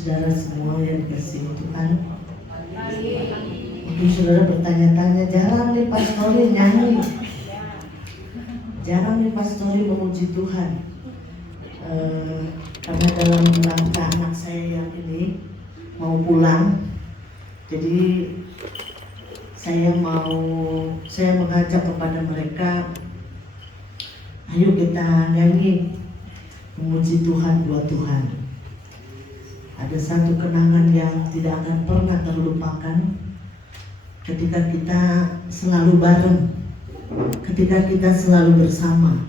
saudara semua yang dikasihi Tuhan. Mungkin saudara bertanya-tanya, jarang nih pastori nyanyi, jarang nih pastori memuji Tuhan. Karena dalam rangka anak saya yang ini mau pulang, jadi saya mengajak kepada mereka, ayo kita nyanyi memuji Tuhan buat Tuhan. Ada satu kenangan yang tidak akan pernah terlupakan ketika kita selalu bareng, ketika kita selalu bersama.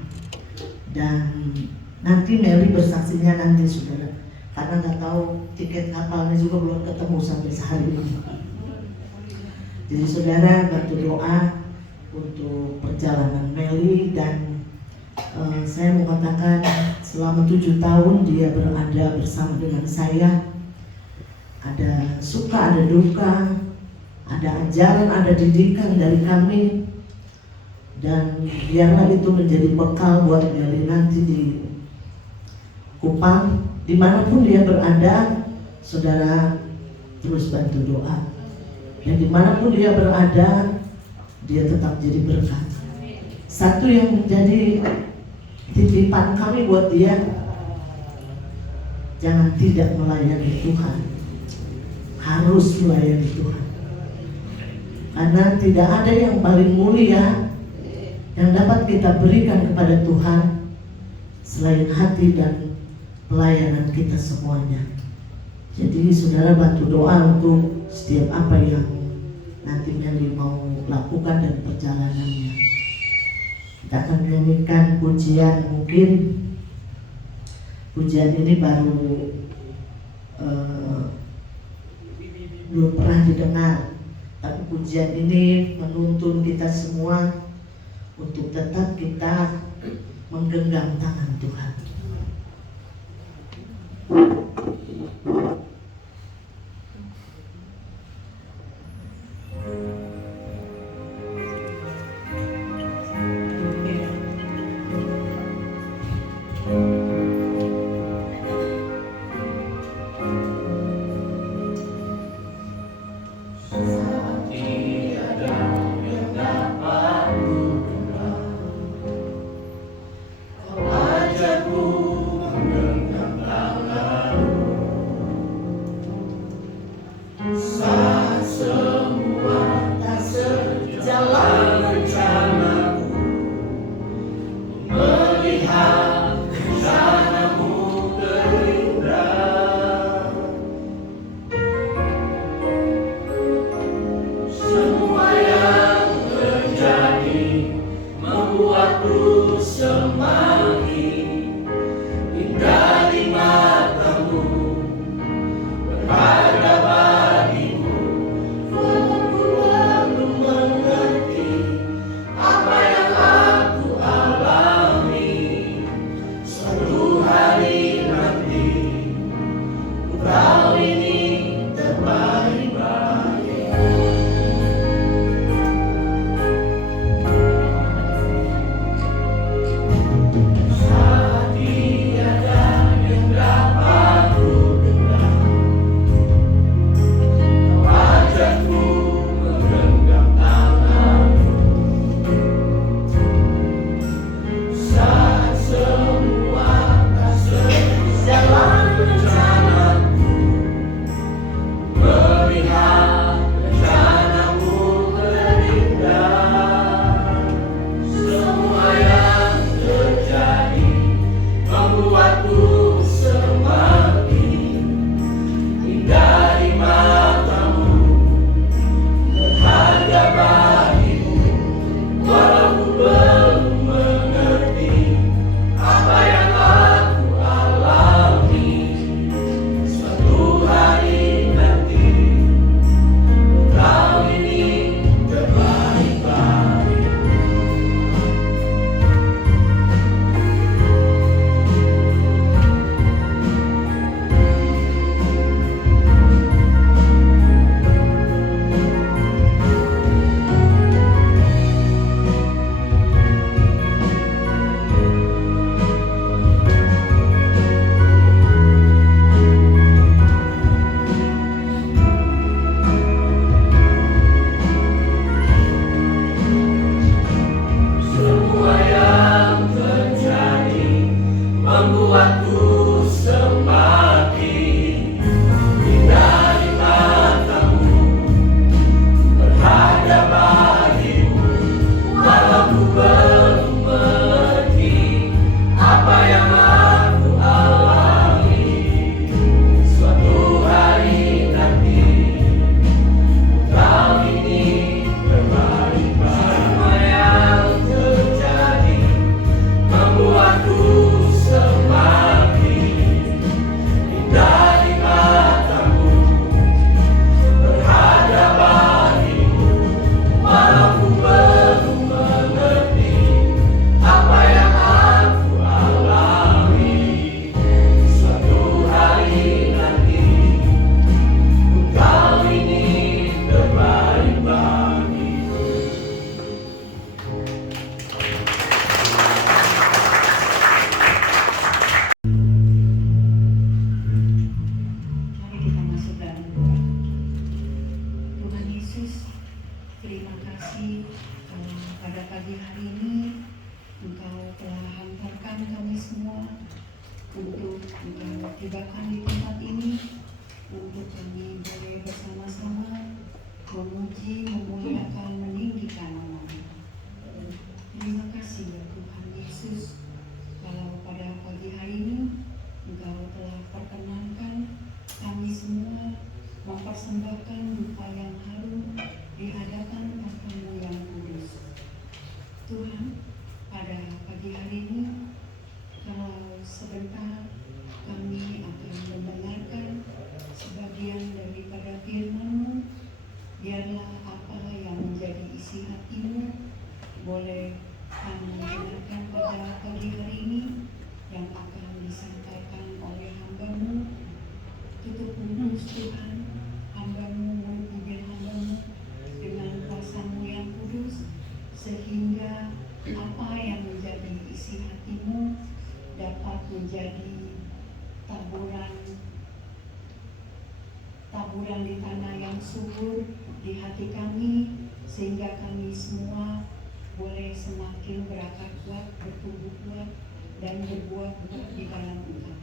Dan nanti Meli bersaksinya nanti saudara, karena nggak tahu tiket kapalnya juga belum ketemu sampai sehari ini. Jadi saudara bantu doa untuk perjalanan Meli. Dan saya mau katakan selama 7 tahun dia berada bersama dengan saya. Ada suka, ada duka, ada ajaran, ada didikan dari kami. Dan biarlah itu menjadi bekal buat Meli nanti di Kupang. Dimanapun dia berada, saudara terus bantu doa. Dan dimanapun dia berada, dia tetap jadi berkat. Satu yang menjadi titipan kami buat dia, jangan tidak melayani Tuhan, harus melayani Tuhan. Karena tidak ada yang paling mulia yang dapat kita berikan kepada Tuhan selain hati dan pelayanan kita semuanya. Jadi saudara bantu doa untuk setiap apa yang nanti Meli mau lakukan dan perjalanannya. Kita akan menyanyikan pujian, mungkin pujian ini baru belum pernah didengar, tapi pujian ini menuntun kita semua untuk tetap kita menggenggam tangan Tuhan. taburan di tanah yang subur di hati kami, sehingga kami semua boleh semakin berakar kuat, bertumbuh kuat, dan berbuah-buah di dalam Engkau.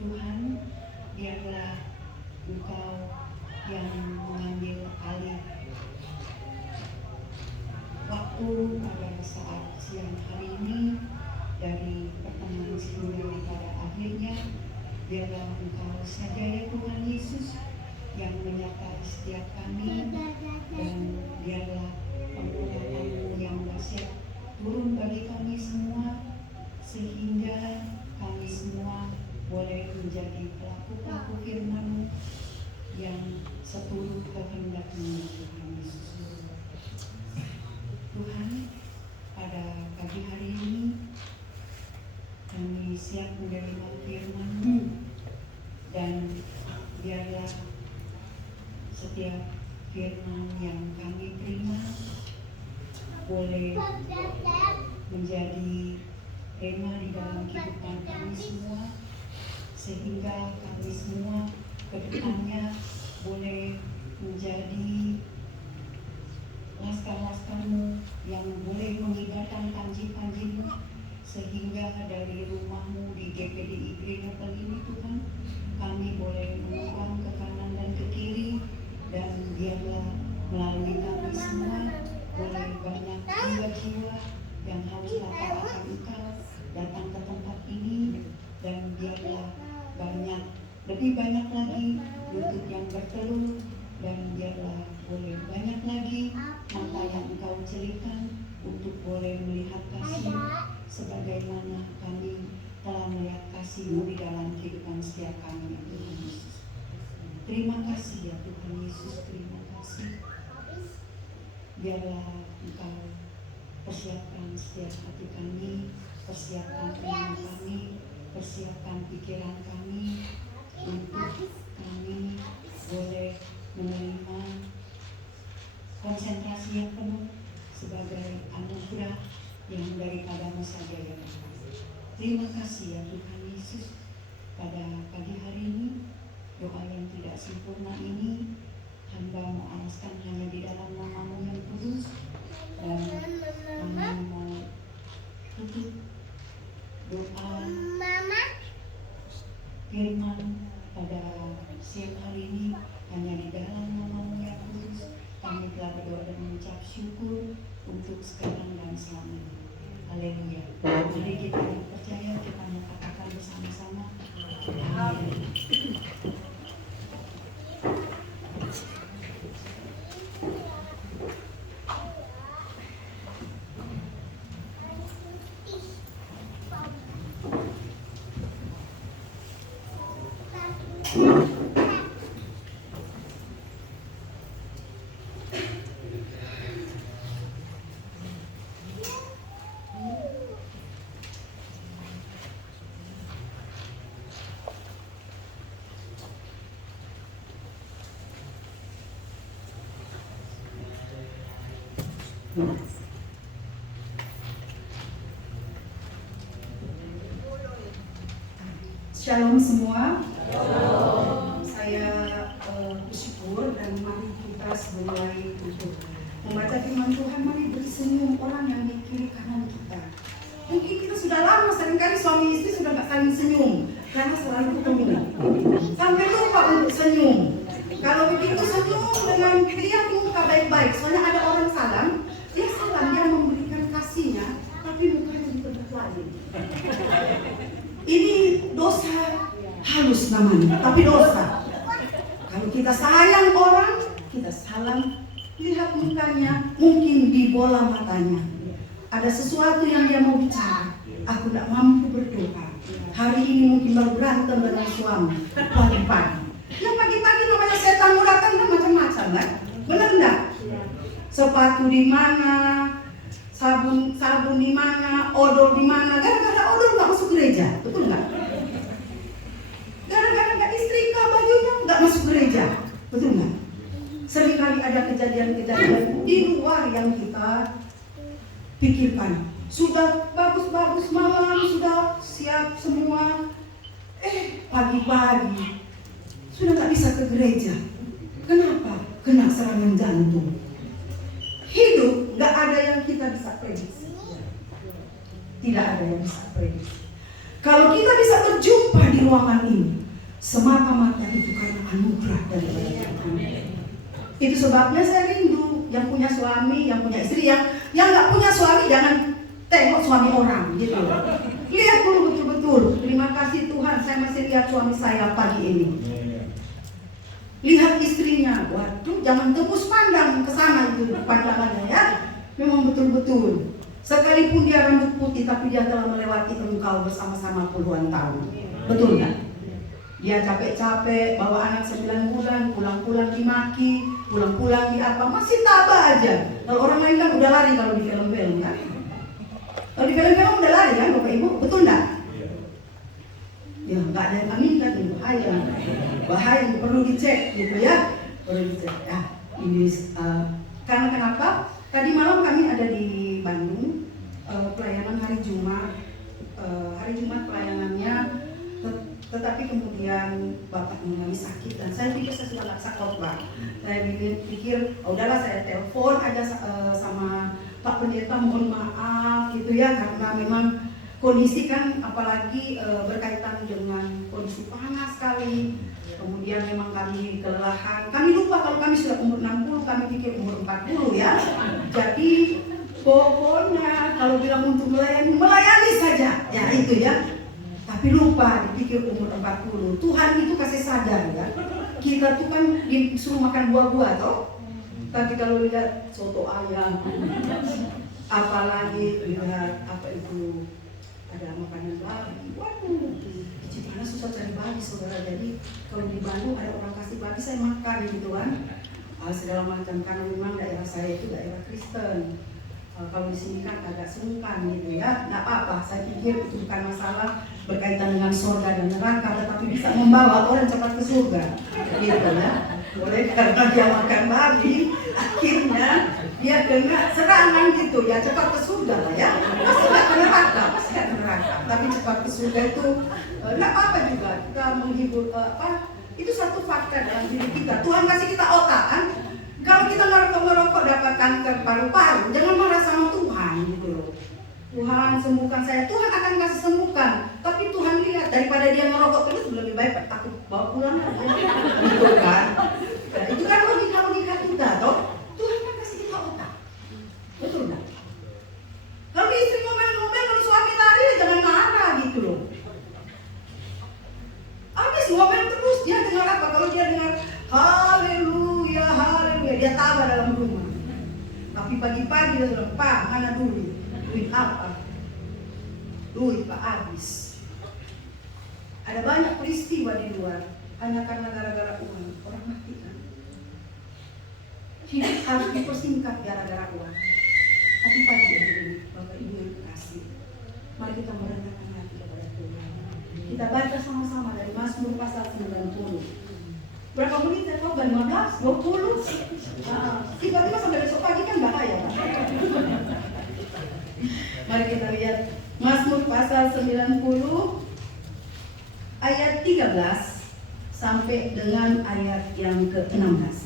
Tuhan, biarlah Engkau yang mengambil alih waktu pada saat siang hari ini, dari pertengahan hingga pada akhirnya. Biarlah Engkau saja ya Tuhan Yesus yang menyertai setiap kami, dan biarlah pengurapan-Mu yang dahsyat turun bagi kami semua, sehingga kami semua boleh menjadi pelaku-pelaku firman-Mu yang seturut kehendak-Mu, Tuhan Yesus. Tuhan, pada pagi hari ini kami siap menerima firman-Mu, dan biarlah setiap firman yang kami terima boleh menjadi rema di dalam kehidupan kami semua, sehingga kami semua ke depannya boleh menjadi laskar-laskar-Mu yang boleh mengibarkan panji-panji-Mu, sehingga dari rumah-Mu di GPDI Gereja Pelini Tuhan, kami boleh mengubah ke kanan dan ke kiri, dan biarlah melalui kami semua boleh banyak jiwa-jiwa yang harus taat akan Engkau datang ke tempat ini, dan biarlah lebih banyak lagi lutut yang bertelur, dan biarlah boleh banyak lagi mata yang Engkau celikan untuk boleh melihat kasih sebagaimana kami telah melihat kasih-Mu di dalam kehidupan setiap kami, ya Tuhan Yesus. Terima kasih ya Tuhan Yesus, terima kasih. Biarlah Engkau persiapkan setiap hati kami, persiapkan telinga kami, persiapkan pikiran kami, untuk kami boleh menerima konsentrasi yang penuh sebagai anugerah yang daripada-Mu saja ya Tuhan. Terima kasih ya Tuhan Yesus. Pada pagi hari ini, doa yang tidak sempurna ini hamba mau alaskan hanya di dalam nama-Mu yang kudus, dan kami mau tutup doa firman pada siang hari ini hanya di dalam nama-Mu yang kudus. Kami telah berdoa dan mengucap syukur untuk sekarang dan selamanya. Haleluya. Mari kita yang percaya, kita mengatakan bersama-sama. Amin. Shalom semua. Shalom. Saya bersyukur, dan mari kita mulai untuk membaca firman Tuhan. Mari bersenyum orang yang di kiri kanan kita. Mungkin kita sudah lama seringkali suami istri sudah nggak saling senyum karena selalu ketemu. Sampai lupa untuk senyum. Kalau begitu senyum dengan dia muka baik-baik. Soalnya ada orang salam, dia memberikan kasihnya, tapi mukanya di tempat lain. Ini dosa halus namanya, tapi dosa. Kalau kita sayang orang, kita salam, lihat mukanya, mungkin di bola matanya. Ada sesuatu yang dia mau bicara. Aku tidak mampu berdoa. Hari ini mungkin baru berantem dengan suami pagi-pagi. Yang pagi-pagi namanya setan mau datang dan macam-macam kan? Benar enggak? Sepatu di mana? Sabun di mana, odol di mana? Gara-gara odol nggak masuk gereja, betul nggak? Gara-gara nggak istrika bajunya nggak masuk gereja, betul nggak? Seringkali ada kejadian-kejadian di luar yang kita pikirkan. Sudah bagus-bagus malam, sudah siap semua. Pagi-pagi sudah nggak bisa ke gereja. Kenapa? Kena serangan jantung. Hidup nggak ada yang kita bisa prediksi. Tidak ada yang bisa prediksi. Kalau kita bisa berjumpa di ruangan ini, semata-mata itu karena anugerah dari Tuhan. Itu sebabnya saya rindu yang punya suami, yang punya istri, yang nggak punya suami jangan tengok suami orang gitu. Lihat dulu betul-betul. Terima kasih Tuhan, saya masih lihat suami saya pagi ini. Lihat istrinya, waduh, jangan tembus pandang ke sana itu pandangannya ya. Memang betul-betul. Sekalipun dia rambut putih, tapi dia telah melewati engkau bersama-sama puluhan tahun. Betul nggak? Dia capek-capek, bawa anak 9 bulan, pulang-pulang dimaki, pulang-pulang di apa, masih tabah aja. Kalau orang lain kan udah lari kalau di film-film kan. Kalau di film-film udah lari kan Bapak Ibu, betul nggak? Ya nggak ada yang aminkan, bahaya. Bahaya, perlu dicek gitu ya. Perlu dicek. Ya, ini karena kenapa? Tadi malam kami ada di Bandung, pelayanan hari Jumat. Hari Jumat pelayanannya, tetapi kemudian Bapak mengalami sakit dan saya pikir saya sudah nggak bisa khotbah. Saya pikir, oh, udahlah saya telepon aja sama Pak Pendeta, mohon maaf gitu ya, karena memang kondisi kan apalagi berkaitan dengan kondisi panas sekali. Kemudian memang kami kelelahan. Kami lupa kalau kami sudah umur 60, kami pikir umur 40 ya. Jadi pokoknya kalau bilang untuk melayani saja. Ya itu ya. Tapi lupa dipikir umur 40. Tuhan itu kasih sadar ya. Kita tuh kan disuruh makan buah-buah toh. Tapi kalau lihat soto ayam, apalagi lihat apa itu, ada makanan babi, waduh, di Cipanas susah cari babi saudara. Jadi kalau di Bandung ada orang kasih babi, saya makan gitu kan, segala macam, karena memang daerah saya itu daerah Kristen. Kalau di sini kan agak sungkan gitu ya, nggak apa-apa. Saya pikir itu bukan masalah berkaitan dengan surga dan neraka, tetapi bisa membawa orang cepat ke surga, gitu ya. Boleh karena dia makan babi, akhirnya dia kena serangan gitu ya, cepat ke surga lah ya. Pasti nggak ke neraka, pasti nggak ke neraka. Tapi cepat ke surga itu nggak apa-apa juga. Kita menghibur itu satu fakta dalam diri kita. Tuhan kasih kita otak kan. Kalau kita ngerokok dapat kanker paru-paru, jangan marah sama Tuhan gitu loh. Tuhan sembuhkan saya, Tuhan akan kasih sembuhkan. Tapi Tuhan lihat daripada dia ngerokok terus, lebih baik aku bawa pulang aja. Gitu kan? Nah, itu kan logika kita toh. Tuhan kan kasih kita otak. Betul nggak? Kalau istri ngomel-ngomel, kalau suami lari, jangan marah gitu loh. Habis ngomel terus, dia dengar apa? Kalau dia dengar haleluya, haleluya, dia tabah dalam rumah. Tapi pagi-pagi dia sudah, Pak, mana duit? Duit apa? Duit Pak habis. Ada banyak peristiwa di luar hanya karena gara-gara uang. Orang mati kan? Hidup harus dipersingkat gara-gara uang. Tapi pagi ini, Bapak Ibu yang kekasih, mari kita merendahkan hati kepada Tuhan. Kita baca sama-sama dari Mazmur pasal 90. Berapa menit saya tahu? 15, 20. Tiba-tiba sampai besok pagi kan bahaya kan? Mari kita lihat Mazmur pasal 90 ayat 13 sampai dengan ayat yang ke-16.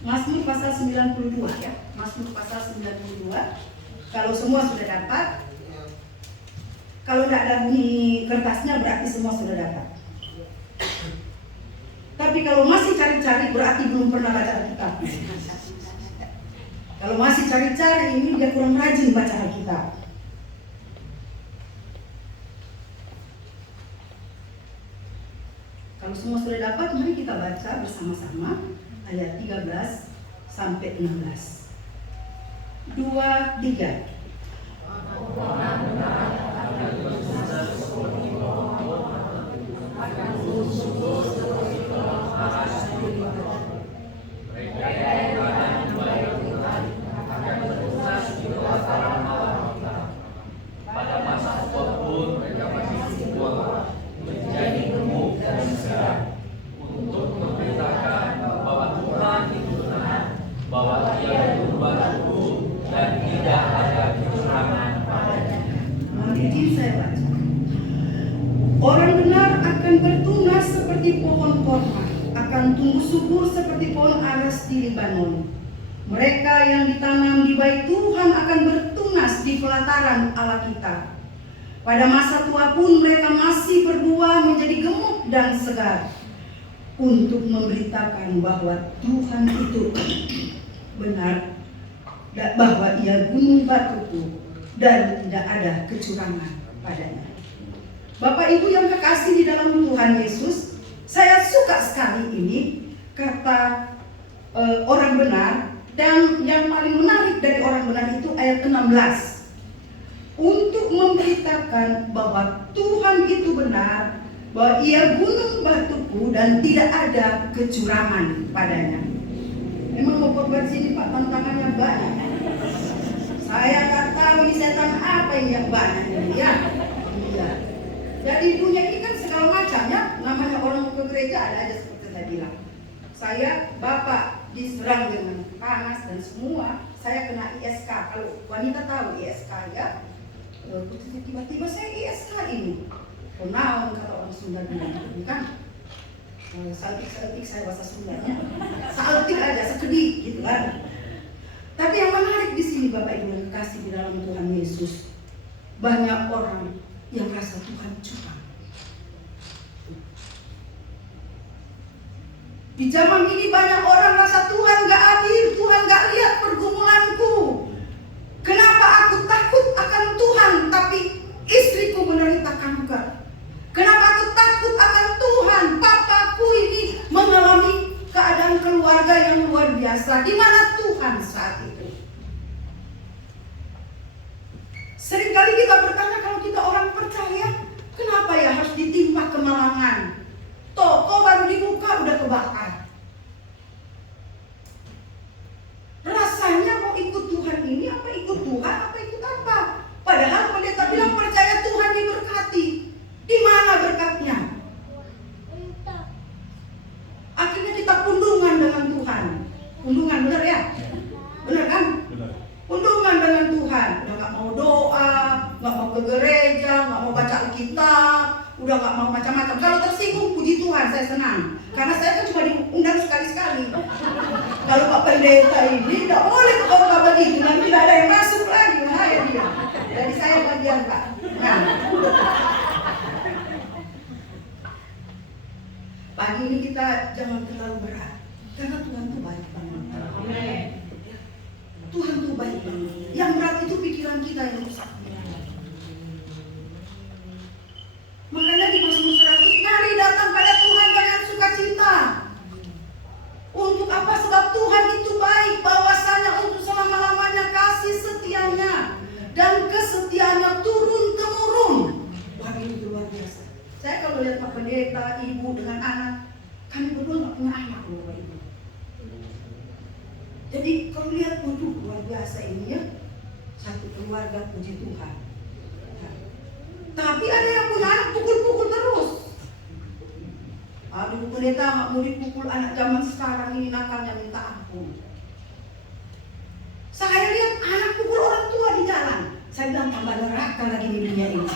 Mazmur pasal 92 ya. Mazmur pasal 92. Kalau semua sudah dapat, kalau tidak ada bunyi kertasnya berarti semua sudah dapat. Tapi kalau masih cari-cari berarti belum pernah baca Alkitab. Kalau masih cari-cari ini dia kurang rajin baca Alkitab. Kalau semua sudah dapat, mari kita baca bersama-sama ayat 13 sampai 16. 2, 3. Pada masa apapun mereka masih semua menjadi gemuk dan segar untuk memberitakan bahwa Tuhan itu tenang, bahwa Dia berubah-ubah dan tidak ada seperti pohon korma, akan tumbuh subur seperti pohon aras di Libanon. Mereka yang ditanam di bait Tuhan akan bertunas di pelataran Allah kita. Pada masa tua pun mereka masih berbuah menjadi gemuk dan segar, untuk memberitakan bahwa Tuhan itu benar, bahwa Ia gunung batuku dan tidak ada kecurangan padanya. Bapak Ibu yang kekasih di dalam Tuhan Yesus, saya suka sekali ini kata orang benar, dan yang paling menarik dari orang benar itu ayat 16. Untuk memberitakan bahwa Tuhan itu benar, bahwa Ia gunung batuku dan tidak ada kecurangan padanya. Memang mau buat sini Pak, tantangannya banyak. Saya nggak tahu ini setan apa yang banyak ini ya. Iya. Jadi dunia ini kan segala macam ya. Namanya orang ke gereja ada aja seperti saya bilang. Saya Bapak diserang dengan panas dan semua. Saya kena ISK. Kalau wanita tahu ISK ya. Tiba-tiba saya ISK ini. Kenaun kata orang Sunda bilang kan. Saltik saya bahasa Sundanya. Saltik aja sekedip gitu kan. Tapi yang menarik di sini Bapak Ibu yang kekasih di dalam Tuhan Yesus, banyak orang yang rasa Tuhan curang. Di zaman ini banyak orang rasa Tuhan gak adil, Tuhan gak lihat pergumulanku. Kenapa aku takut akan Tuhan tapi istriku menderita kanker? Kenapa aku takut akan Tuhan? Papaku ini mengalami keadaan keluarga yang luar biasa. Di mana Tuhan saat itu? Seringkali kita bertanya, kalau kita orang percaya, kenapa ya harus ditimpa kemalangan? Toko baru dibuka udah kebakar. Rasanya mau ikut Tuhan ini apa ikut Tuhan apa ikut apa? Padahal pendeta bilang percaya Tuhan diberkati. Di mana berkatnya? Akhirnya kita pundungan dengan Tuhan. Pundungan, benar ya? Benar kan? Benar. Pundungan dengan Tuhan. Udah gak mau doa, gak mau ke gereja, gak mau baca Alkitab, udah gak mau macam-macam. Kalau tersinggung, puji Tuhan, saya senang. Karena saya kan cuma diundang sekali-sekali. Kalau Pak Pendeta ini gak boleh ke khotbah begitu, nanti gak ada yang masuk lagi, bahaya dia. Jadi saya bagian Pak. Nah. Pagi ini kita jangan terlalu berat, karena Tuhan tuh baik banget. Tuhan tuh baik banget. Yang berat itu pikiran kita yang rusak. Makanya di Mazmur 100, mari datang pada Tuhan dengan sukacita. Untuk apa? Sebab Tuhan itu baik, bahwasanya untuk selama-lamanya kasih setianya dan kesetiaannya turun-temurun. Wah, ini luar biasa. Saya kalau lihat Pak Pendeta, ibu dengan anak, kami berdua nggak punya anak loh Bapak Ibu. Jadi kalau lihat, waduh luar biasa ini ya, satu keluarga, puji Tuhan. Nah, tapi ada yang punya anak pukul-pukul terus. Aduh Pendeta nggak mau dipukul, anak zaman sekarang ini nakalnya minta ampun. Saya lihat anak pukul orang tua di jalan. Saya bilang tambah neraka lagi di dunia ini.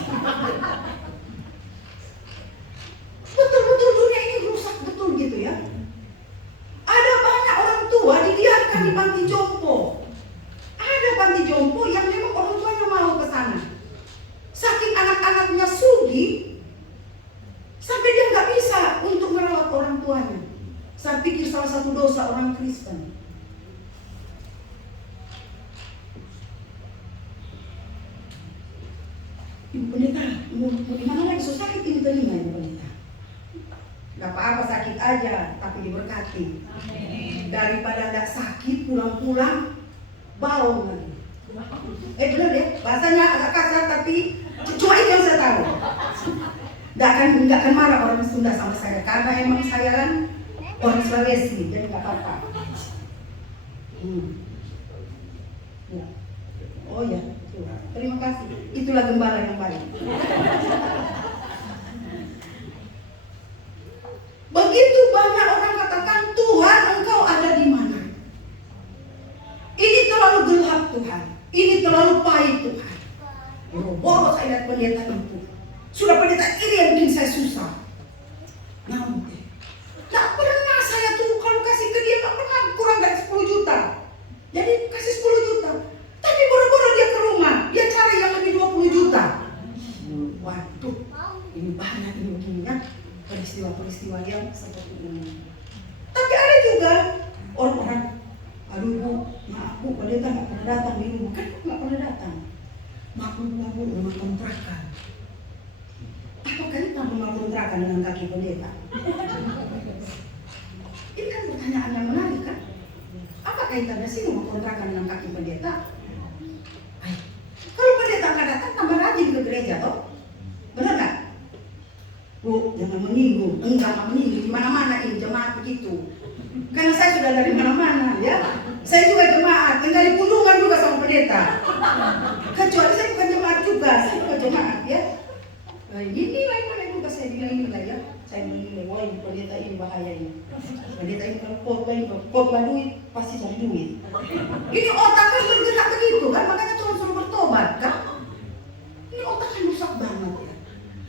Betul-betul dunia ini rusak betul gitu ya. Ada banyak orang tua dibiarkan di panti jompo. Ada panti jompo yang memang orang tuanya mau ke sana. Saking anak-anaknya sugih, sampai dia nggak bisa untuk merawat orang tuanya. Saya pikir salah satu dosa orang Kristen. Ibu Pendeta, mau di mana lagi? So sakit ini telinga Ibu Pendeta. Gak apa-apa, sakit aja, tapi diberkati. Daripada gak sakit, pulang-pulang bau lagi. Benar ya, bahasanya agak kasar tapi cuma itu yang saya tahu. Gak akan marah orang Sunda sama saya, karena emang saya kan orang Sulawesi, jadi gak apa-apa. Ya. Oh ya, terima kasih. Itulah gembala yang baik. Begitu banyak orang katakan, Tuhan engkau ada di mana? Ini terlalu gelap Tuhan. Ini terlalu pahit Tuhan. Boro-boro saya lihat pendeta itu. Sudah pendeta ini yang bikin saya susah. Namun banyak seperti ini. Tapi ada juga orang-orang, aduh Bu, maaf Bu, pendeta nggak pernah datang di rumah. Kan nggak pernah datang. Maklum Bu, rumah kontrakan. Apa kaitan rumah kontrakan dengan kaki pendeta? Ini kan pertanyaan yang menarik kan? Apa kaitannya sih rumah kontrakan dengan kaki pendeta? Kalau pendeta nggak datang, tambah rajin ke gereja toh? Benar nggak? Bu, jangan menyinggung. Enggak menyinggung. Di mana-mana ini jemaat begitu. Karena saya sudah dari mana-mana ya. Saya juga jemaat. Tinggal di Pundungan juga sama pendeta. Kecuali saya bukan jemaat juga. Saya bukan jemaat ya. Ini lain juga saya nilai ya. Saya menilai, wah ini pendeta ini bahaya ini. Pendeta ini kalau khotbah duit pasti cari duit. Ini otak kan bergerak begitu kan, makanya Tuhan suruh bertobat kan. Ini otak kan rusak banget ya.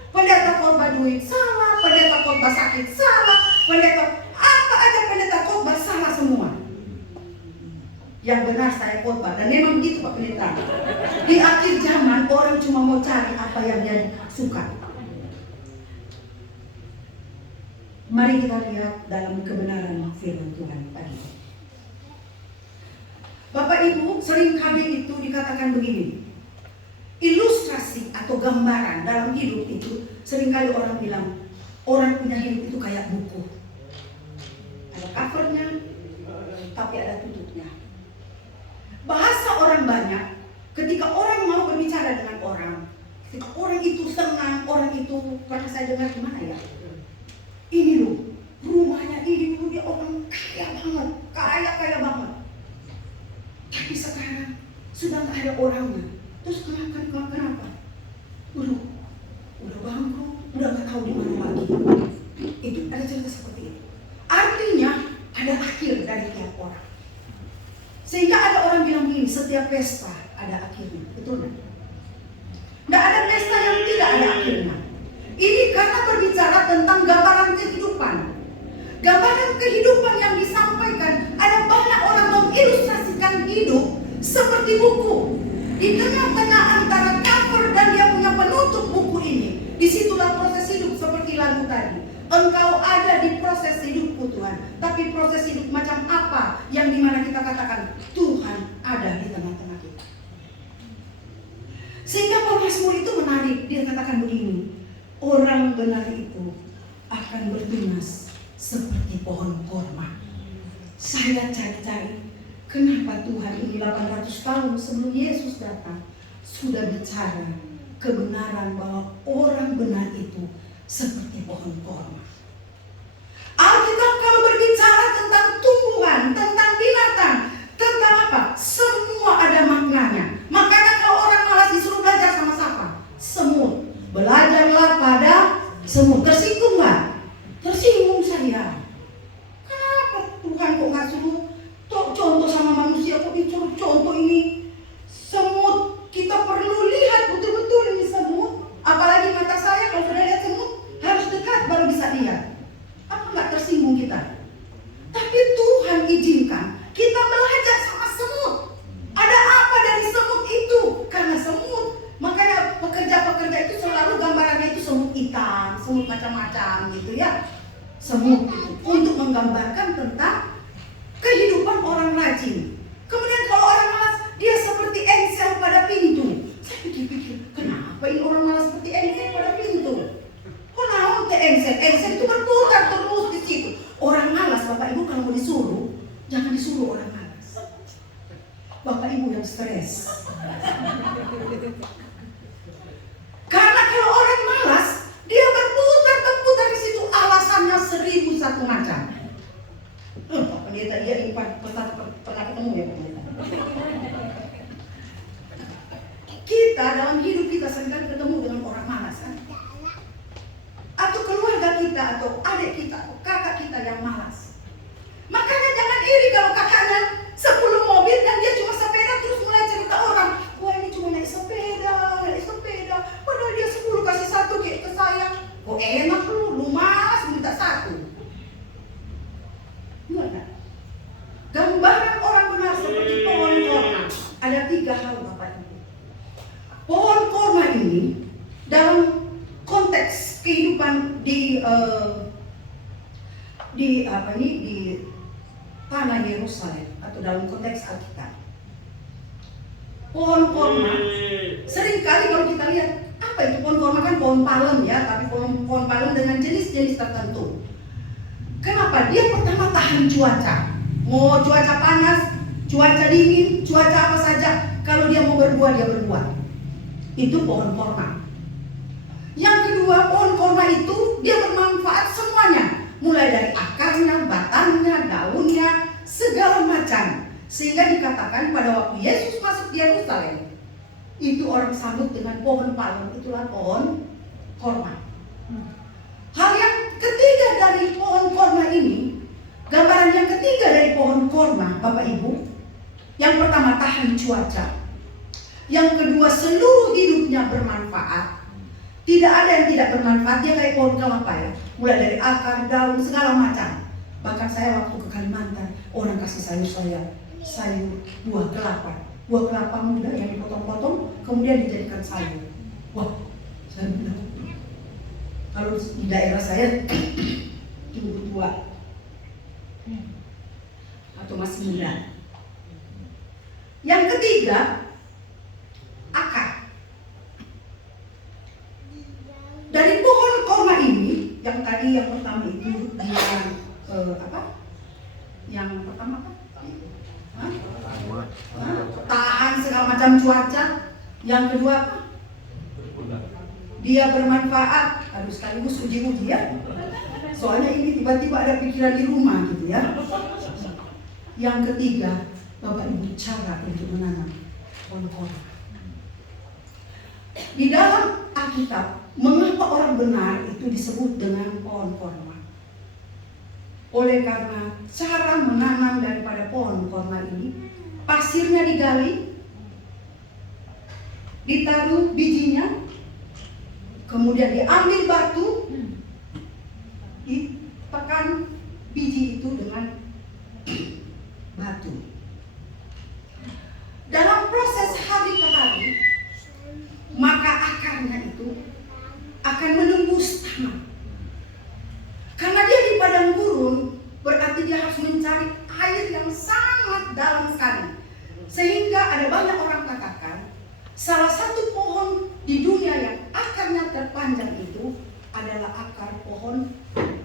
Pendeta khotbah duit salah, pendeta khotbah sakit salah, pendeta apa aja pendeta khotbah salah semua. Yang benar saya khotbah dan memang begitu Pak Pendeta. Di akhir zaman orang cuma mau cari apa yang dia suka. Mari kita lihat dalam kebenaran firman Tuhan tadi. Bapak Ibu, seringkali itu dikatakan begini. Ilustrasi atau gambaran dalam hidup itu seringkali orang bilang orang punya hidup itu kayak buku. Ada covernya, tapi ada tutupnya. Bahasa orang banyak, ketika orang mau berbicara dengan orang, ketika orang itu senang, orang itu pernah saya dengar gimana ya? Ini loh, rumahnya ini loh, dia orang kaya banget. Tapi sekarang sudah nggak ada orangnya. Terus kenapa? Udah bangkrut, udah nggak tahu di mana lagi. Itu ada cerita seperti itu. Artinya ada akhir dari tiap orang. Sehingga ada orang bilang gini, setiap pesta ada akhirnya, betul nggak? Nggak ada pesta yang tidak ada akhirnya. Ini karena berbicara tentang gambaran kehidupan. Gambaran kehidupan yang disampaikan, ada banyak orang mengilustrasikan hidup seperti buku. Di tengah-tengah antara cover dan dia punya penutup buku ini, disitulah proses hidup seperti lagu tadi. Engkau ada di proses hidupku Tuhan. Tapi proses hidup macam apa yang dimana kita katakan Tuhan ada di tengah-tengah kita. Sehingga pemazmur itu menarik. Dia katakan begini, orang benar itu akan bertunas seperti pohon korma. Saya cari-cari, kenapa Tuhan ini 800 tahun sebelum Yesus datang sudah bicara kebenaran bahwa orang benar itu seperti pohon korma. Alkitab kalau berbicara tentang tumbuhan, tentang binatang, tentang apa? Semua ada maknanya. Makanya kalau orang malas disuruh belajar sama siapa? Semut. Belajarlah pada semut. Tersinggung nggak? Tersinggung saya. Kenapa Tuhan kok nggak suruh contoh sama manusia? Kok disuruh contoh ini? Semut, kita perlu lihat betul-betul ini semut. Apalagi mata saya kalau sudah lihat semut harus dekat baru bisa lihat. Apa nggak tersinggung kita? Tapi Tuhan izinkan kita belajar sama semut. Ada apa dari semut itu? Karena semut, makanya pekerja-pekerja itu selalu gambarannya itu semut hitam, semut macam-macam gitu ya. Semut itu untuk menggambarkan tentang kehidupan orang rajin. Kemudian kalau orang malas, dia seperti engsel pada pintu. Saya pikir-pikir, kenapa ini orang malas seperti engsel pada pintu? Kok naon teh engsel? Engsel itu berputar terus di situ. Orang malas, Bapak Ibu kalau mau disuruh, jangan disuruh orang malas. Bapak Ibu yang stres. Karena kalau orang malas, dia berputar di situ, alasannya 1001 macam. Pak Pendeta, dia ini pernah ketemu ya Pak Pendeta? Kita dalam hidup kita seringkali ketemu dengan orang malas kan? Atau keluarga kita, atau adik kita, atau kakak kita yang malas. Makanya jangan iri kalau kakaknya 10 mobil dan dia cuma sepeda, terus mulai cerita orang, wah ini cuma naik sepeda. Padahal dia 10 kasih 1 kayak ke saya. Kok enak lu malas minta 1. Benar. Gambaran orang benar seperti pohon korma. Ada 3 hal Bapak Ibu. Pohon korma ini dalam konteks kehidupan di di tanah Yerusalem atau dalam konteks Alkitab. Pohon korma seringkali kalau kita lihat apa itu pohon korma, kan pohon palem ya, tapi pohon palem dengan jenis-jenis tertentu. Kenapa? Dia pertama tahan cuaca. Mau cuaca panas, cuaca dingin, cuaca apa saja, kalau dia mau berbuah dia berbuah. Itu pohon korma. Yang kedua, pohon korma itu dia bermanfaat semuanya, mulai dari akarnya, batangnya, daunnya, segala macam. Sehingga dikatakan pada waktu Yesus masuk di Yerusalem, itu orang sambut dengan pohon palem, itulah pohon korma. Hal yang ketiga dari pohon korma ini, gambaran yang ketiga dari pohon korma, Bapak Ibu, yang pertama tahan cuaca, yang kedua seluruh hidupnya bermanfaat. Tidak ada yang tidak bermanfaat, dia kayak pohon kelapa ya, mulai dari akar, daun, segala macam. Bahkan saya waktu ke Kalimantan, orang kasih sayur saya, sayur buah kelapa muda yang dipotong-potong, kemudian dijadikan sayur. Wah, saya bilang, kalau di daerah saya cukup tua atau masih muda. Yang ketiga, akar. Dari pohon korma ini, yang tadi yang pertama itu dia Yang pertama apa? Tahan segala macam cuaca. Yang kedua apa? Dia bermanfaat. Aduh, sekaligus uji-uji ya. Soalnya ini tiba-tiba ada pikiran di rumah gitu ya. Yang ketiga, Bapak Ibu, cara untuk menanam pohon korma. Di dalam Alkitab, mengapa orang benar itu disebut dengan pohon korma? Oleh karena cara menanam daripada pohon korma ini, pasirnya digali, ditaruh bijinya, kemudian diambil batu, ditekan biji itu dengan batu. Dalam proses hari ke hari, maka akarnya itu akan menembus tanah. Karena dia di padang gurun, berarti dia harus mencari air yang sangat dalam sekali. Sehingga ada banyak orang katakan, salah satu pohon di dunia yang akarnya terpanjang itu adalah akar pohon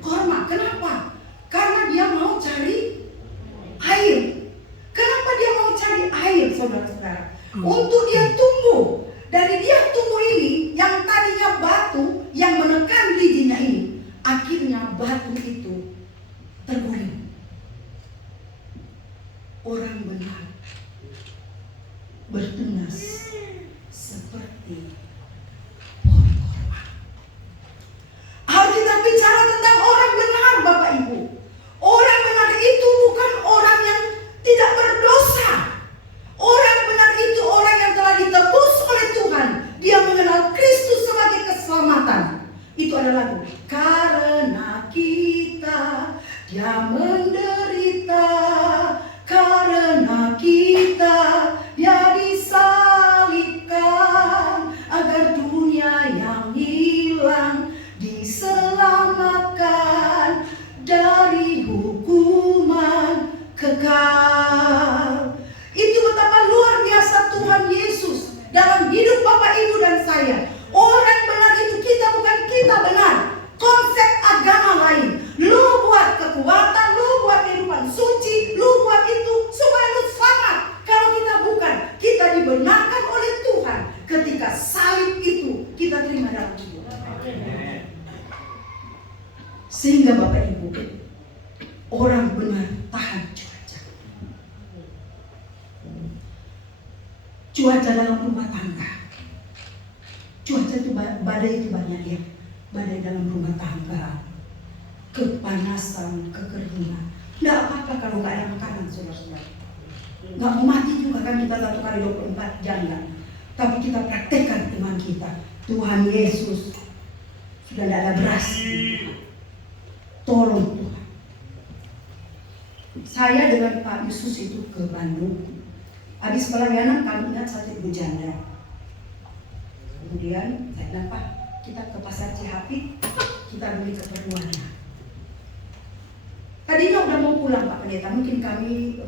korma. Kenapa? Karena dia mau cari air. Kenapa dia mau cari air, saudara-saudara? Untuk dia tumbuh. Dari dia tumbuh ini, yang tadinya batu yang menekan bijinya ini, akhirnya batu itu terguling. Orang benar bertunas seperti pohon korma. Alkitab bicara tentang orang benar, Bapak Ibu. Orang benar itu bukan orang yang tidak berdosa. Orang benar itu orang yang telah ditebus oleh Tuhan. Dia mengenal Kristus sebagai keselamatan. Itu adalah lagu. Karena kita, dia menderita. Karena kita, dia disalibkan. Agar dunia yang hilang diselamatkan dari hukuman kekal. Itu betapa luar biasa Tuhan Yesus dalam hidup Bapak Ibu dan saya. Orang benar itu kita, bukan kita benar. Konsep agama lain. Lu buat kekuatan, lu buat kehidupan suci, lu buat itu supaya lu selamat. Kalau kita bukan, kita dibenarkan oleh Tuhan. Ketika salib itu kita terima dalam hidup. Sehingga Bapak Ibu, orang benar tahan cuaca. Cuaca dalam rumah tangga. Cuaca itu badai itu banyak ya. Badai dalam rumah tangga, kepanasan, kekeringan. Tidak apa-apa kalau nggak ada makanan, saudara-saudara. Nggak mau mati juga kan kita 1 kali 24 jam kan. Tapi kita praktekkan iman kita. Tuhan Yesus sudah tidak ada beras. Tolong Tuhan. Saya dengan Pak Yesus itu ke Bandung. Habis pelayanan kami ingat satu ibu janda. Kemudian saya bilang, Pak, kita ke pasar Cihapit, kita beli keperluannya. udah mau pulang Pak Pendeta, mungkin kami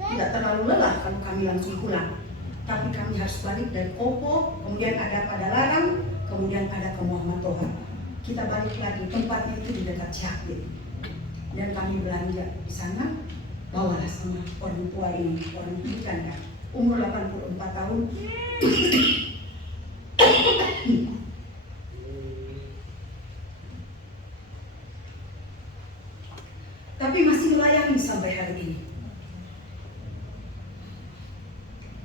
tidak terlalu lelah kalau kami langsung pulang. Tapi kami harus balik dari Kopo, kemudian ada Padalarang, kemudian ada ke Muhammad Toha. Kita balik lagi, tempatnya itu di dekat Ciakit. Dan kami belanja di sana, bawalah sama orang tua ini, orang ikan kan, umur 84 tahun. Tapi masih melayani sampai hari ini.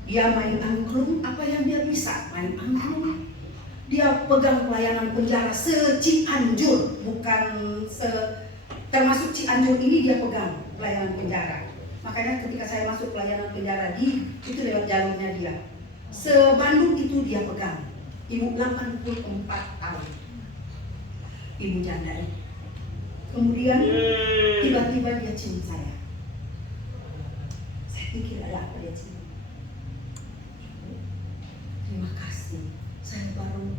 Dia main angklung, apa yang dia bisa? Main angklung. Dia pegang pelayanan penjara se-Cianjur, bukan termasuk Cianjur ini dia pegang pelayanan penjara. Makanya ketika saya masuk pelayanan penjara itu lewat jalurnya dia. Se-Bandung itu dia pegang. Ibu 84 tahun. Ibu janda. Kemudian tiba-tiba dia cium saya. Saya pikir ada apa dia cium. Terima kasih. Saya baru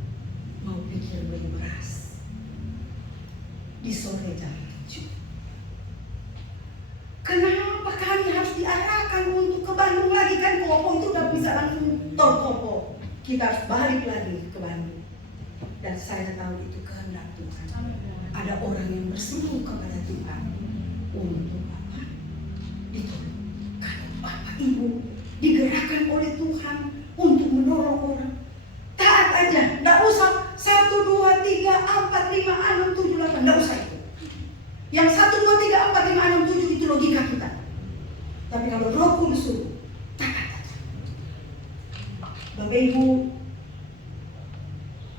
mau pikir beli beras. Di sore jam 7. Kenapa kami harus diarahkan untuk ke Bandung lagi? Kan Kopo itu udah bisa langsung tol Kopo. Kita harus balik lagi ke Bandung. Dan saya tahu itu kehendak Tuhan. Ada orang yang berseru kepada Tuhan untuk apa? Ditolong. Karena Bapak Ibu digerakkan oleh Tuhan untuk menolong orang. Taat aja, tidak usah 1, 2, 3, 4, 5, 6, 7, 8, tidak usah itu. Yang 1, 2, 3, 4, 5, 6, 7 itu logika kita. Tapi kalau Roh Kudus suruh, taat aja. Bapak Ibu,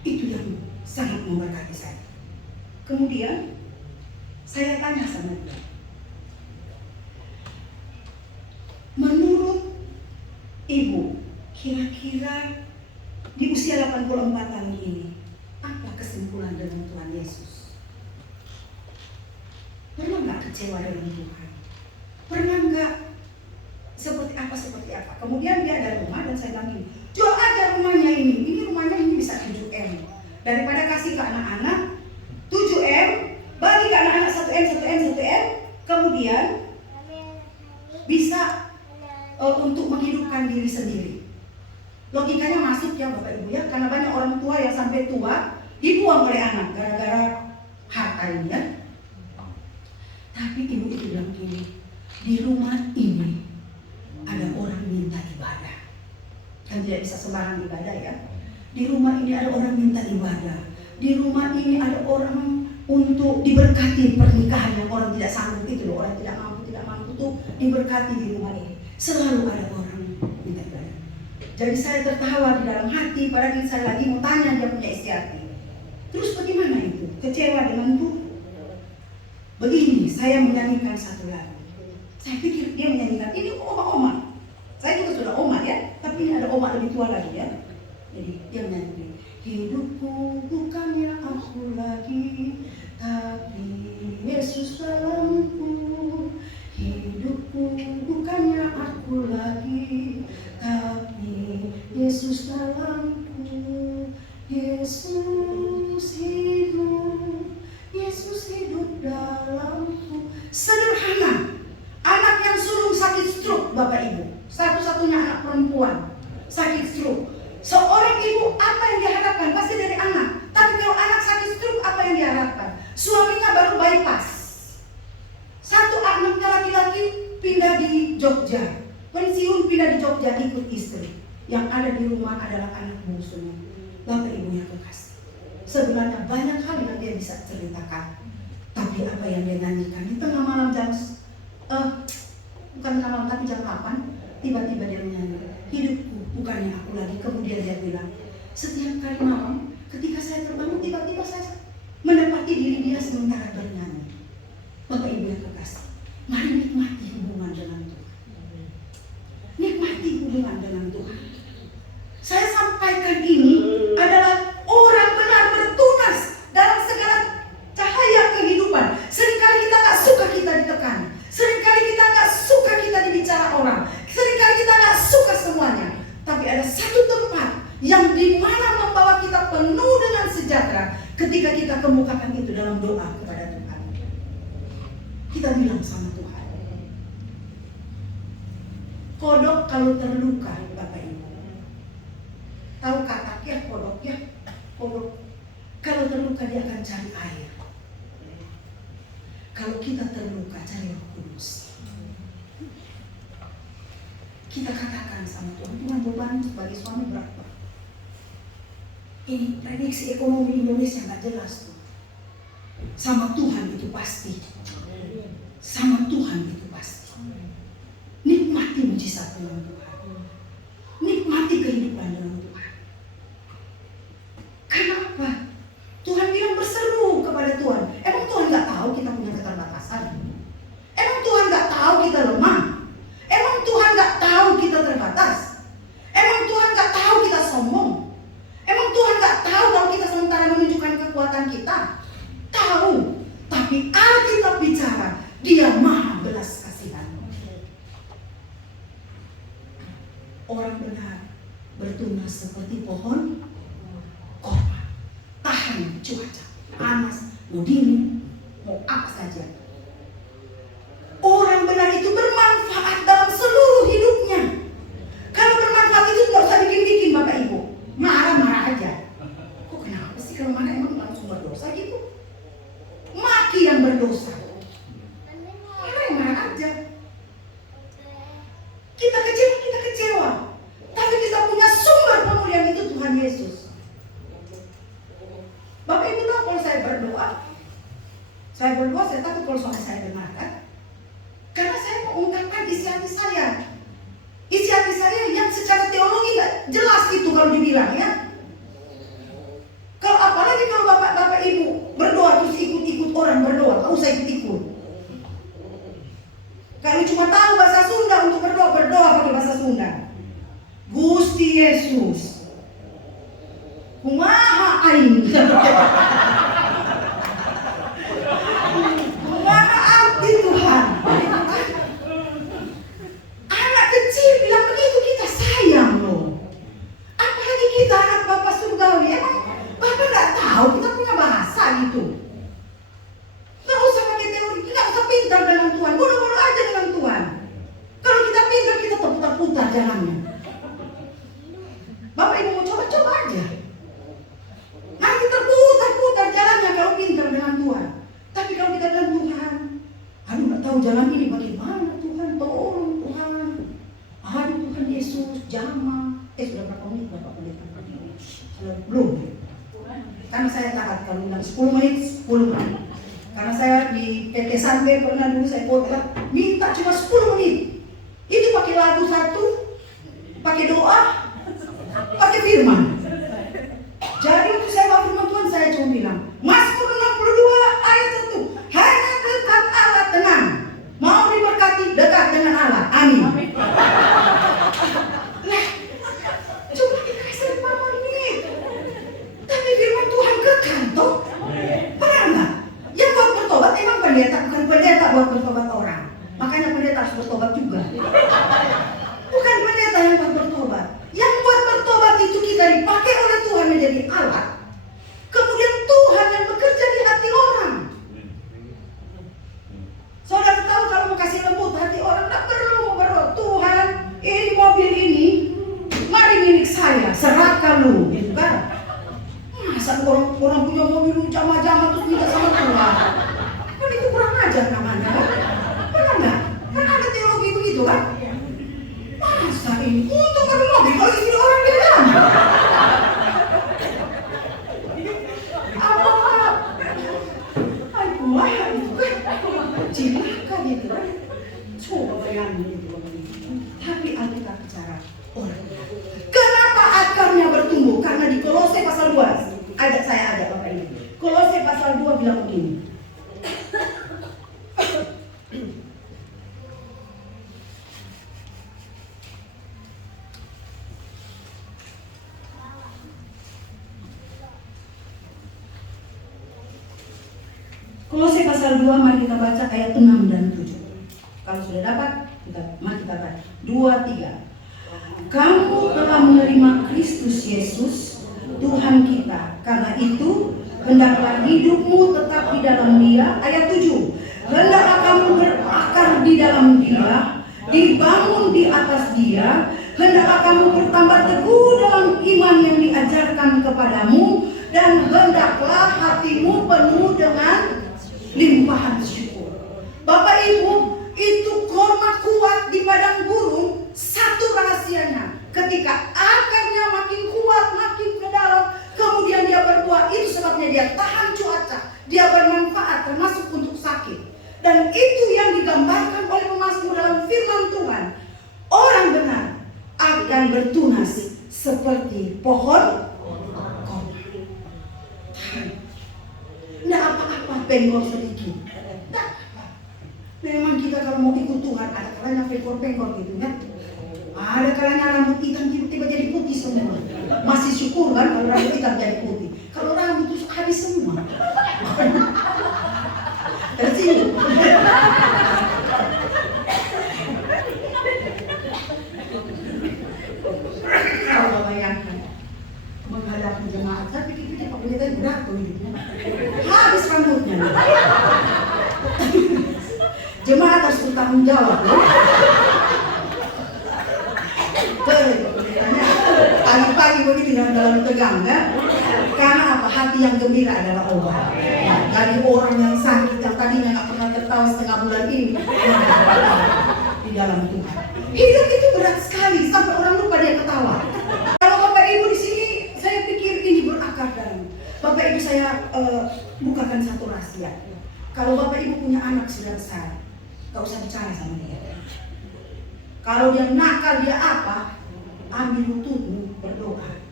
itu yang sangat memberkati saya. Kemudian saya tanya sama dia, menurut Ibu, kira-kira di usia 84 tahun ini, apa kesimpulan dengan Tuhan Yesus? Pernah nggak kecewa dengan Tuhan? Pernah nggak seperti apa? Kemudian dia ada rumah dan saya bilang, jual aja rumahnya ini rumahnya ini bisa 7M. Daripada kasih ke anak-anak 7M, bagi ke anak-anak 1M, kemudian bisa untuk menghidupkan diri sendiri. Logikanya masuk ya Bapak Ibu ya, karena banyak orang tua yang sampai tua dibuang oleh anak gara-gara harta ini ya. Tapi Ibu itu bilang gini, di rumah ini ada orang minta ibadah. Kan tidak bisa sembarang ibadah ya. Di rumah ini ada orang minta ibadah. Di rumah ini ada orang untuk diberkati pernikahan yang orang tidak sanggup itu loh, orang tidak mampu tuh diberkati di rumah ini. Selalu ada orang minta ibadah. Jadi saya tertawa di dalam hati, padahal saya lagi mau tanya dia punya isi hati. Terus bagaimana itu? Kecewa dengan Tuhan? Begini, saya menyanyikan satu lagu. Saya pikir dia menyanyikan, ini oma-oma. Saya juga sudah oma ya, tapi ini ada oma lebih tua lagi ya. Jadi dia menyanyikan, hidupku bukannya aku lagi, tapi Yesus dalamku. Hidupku bukannya aku lagi, tapi Yesus dalamku. Yesus hidup dalamku. Sederhana. Anak yang sulung sakit stroke, Bapak Ibu, satu-satunya anak perempuan sakit stroke. Seorang ibu apa yang diharapkan? Pasti dari anak. Tapi kalau anak sakit stroke, apa yang diharapkan? Suaminya baru bypass. Satu anaknya laki-laki pindah di Jogja, pensiun pindah di Jogja ikut istri. Yang ada di rumah adalah anak bungsunya. Bapak Ibu yang kekasih, sebenarnya banyak hal yang dia bisa ceritakan. Tapi apa yang dia nyanyikan di tengah malam jam bukan tengah malam tapi jam 8, tiba-tiba dia menyanyi, hidupku bukannya aku lagi. Kemudian dia bilang, setiap kali malam ketika saya terbangun, tiba-tiba saya mendapati diri dia sementara bernyanyi. Bapak Ibu yang kekasih, mari nikmati hubungan dengan Tuhan. Nikmati hubungan dengan Tuhan. Saya sampaikan ini adalah orang benar bertunas dalam segala cahaya kehidupan. Seringkali kita gak suka kita ditekan. Seringkali kita gak suka kita dibicara orang. Seringkali kita gak suka semuanya. Tapi ada satu tempat yang dimana membawa kita penuh dengan sejahtera ketika kita kemukakan itu dalam doa kepada Tuhan. kita bilang sama Tuhan. Kodok kalau terluka, Bapak Ibu. Tahu katak ya, kodok ya? Kodok. Kalau terluka dia akan cari air. Kalau kita terluka, cari Roh Kudus. Kita katakan sama Tuhan, Tuhan beban sebagai suami berapa? Ini prediksi ekonomi Indonesia nggak jelas tuh. Sama Tuhan itu pasti. Sama Tuhan itu pasti. Nikmati mujizat dengan Tuhan. Nikmati kehidupan dengan Tuhan. Kenapa? Tuhan bilang berseru kepada Tuhan. Emang Tuhan nggak tahu kita punya keterbatasan? Emang Tuhan nggak tahu kita lemah? Emang Tuhan nggak tahu kita terbatas? Emang Tuhan nggak tahu kita sombong? Emang Tuhan nggak tahu kalau kita sementara menunjukkan kekuatan kita? Tahu. Tapi Alkitab bicara, Dia Maha belas kasihan. Orang benar bertunas seperti pohon korma, tahan cuaca panas, mau dingin, mau apa saja. Orang benar itu bermanfaat dalam seluruh hidupnya. Kalau bermanfaat itu nggak usah bikin-bikin Bapak Ibu, marah-marah aja. Kok kenapa sih kalau marah emang langsung berdosa gitu? Maki yang berdosa. Marah aja. Kita kecewa. Tapi kita punya sumber pemulihan itu Tuhan Yesus. Bapak Ibu tahu kalau saya berdoa, saya takut kalau suami saya dengar kan? Karena saya mengungkapkan isi hati saya. Isi hati saya yang secara teologi nggak jelas itu kalau dibilang ya. Kalau apalagi kalau bapak ibu berdoa terus ikut orang berdoa, nggak usah ikut. Kalau cuma tahu bahasa Sunda untuk berdoa pakai bahasa Sunda. Gusti Yesus, kumaha aing. Kumaha abdi Tuhan. Anak kecil bilang begitu kita sayang loh. Apalagi kita anak Bapak surgawi. Emang Bapak nggak tahu kita punya bahasa gitu. Nggak usah pakai teori, nggak usah pintar dengan Tuhan, bodoh-bodoh aja dengan Tuhan. Kalau kita pintar kita terputar-putar jalannya. Bapak Ibu mau coba-coba aja. Nanti terputar-putar jalannya kalau pintar dengan Tuhan. Tapi kalau kita dengan Tuhan, aduh nggak tahu jalan ini bagaimana Tuhan, tolong Tuhan. Aduh Tuhan Yesus, jamah. Sudah berapa menit? Belum. Karena saya taat kalau bilang 10 menit, 10 menit. Karena saya di PT Sanbe pernah dulu saya khotbah minta cuma 10 menit. Itu pakai lagu satu, pakai doa, pakai firman. Jadi waktu saya bawa firman Tuhan saya cuma bilang, Mazmur 62 ayat 1, hanya dekat Allah tenang. Mau diberkati dekat dengan Allah. Amin. Nah, coba kita kasih 5 menit. Tapi firman Tuhan kekal toh. Benar nggak? Yang buat bertobat emang pendeta, bukan pendeta buat bertobat orang. Makanya pendeta harus bertobat juga. Bukan pendeta yang buat bertobat. Yang buat bertobat itu kita dipakai oleh Tuhan menjadi alat. Kemudian Tuhan yang bekerja di hati orang. Saudara tahu kalau mau kasih lembut hati orang, tak perlu berdoa, Tuhan, ini mobil ini, mari milik saya, serahkan lu, gitu kan? Masa orang punya mobil lu jama-jama terus minta sama Tuhan? Kan itu kurang ajar namanya, kan? Benar nggak? Kan ada teologi begitu kan? Masa ini untung ada mobil kalau isi orang di dalam. Apa? Aduh, itu kan cilaka gitu kan? Coba bayangin itu. Tapi Alkitab bicara orang. Kenapa akarnya bertumbuh? Karena di Kolose pasal 2, saya ajak Bapak ini. Kolose pasal 2 bilang begini. Kolose pasal 2, mari kita baca ayat 6 dan 7. Kalau sudah dapat, mari kita baca 2, 3. Kamu telah menerima Kristus Yesus, Tuhan kita. Karena itu, hendaklah hidupmu tetap di dalam Dia. Ayat 7. Hendaklah kamu di dalam Dia, dibangun di atas Dia. Hendaklah kamu bertambah teguh dalam iman yang diajarkan kepadamu, dan hendaklah hatimu penuh dengan limpahan syukur. Bapak Ibu, itu korma kuat di padang gurun. Satu rahasianya, ketika akarnya makin kuat, makin ke dalam, kemudian dia berbuah. Itu sebabnya dia tahan cuaca, dia bermanfaat termasuk untuk sakit. Dan itu yang digambarkan oleh pemazmur dalam firman Tuhan. Orang benar akan bertunas seperti pohon korma. Tidak apa-apa penggor sedikit. Tidak apa. Memang kita kalau mau ikut Tuhan ada kalanya penggor-penggor gitu ya. Ada kalanya rambut hitam tiba-tiba jadi putih semua. Masih syukur kan kalau rambut hitam jadi putih. Kalau rambut itu habis semua. Tersinggung. Kalau bayangkan menghadapi jemaat, saya pikir-pikir Pak Pendeta berat tuh hidupnya. Habis rambutnya. Jemaat harus bertanggung jawab loh. Pagi-pagi begitu dalam tegang kan? Karena apa? Hati yang gembira adalah obat. Dari orang yang sakit yang tadinya nggak pernah tertawa setengah bulan ini di dalam Tuhan. Hidup itu berat sekali sampai orang lupa dia ketawa. Kalau Bapak Ibu di sini, saya pikir ini berakar dalam. Bapak Ibu saya bukakan satu rahasia. Kalau Bapak Ibu punya anak sudah besar, gak usah bicara sama dia. Kalau dia nakal dia apa? Ambil lututmu berdoa.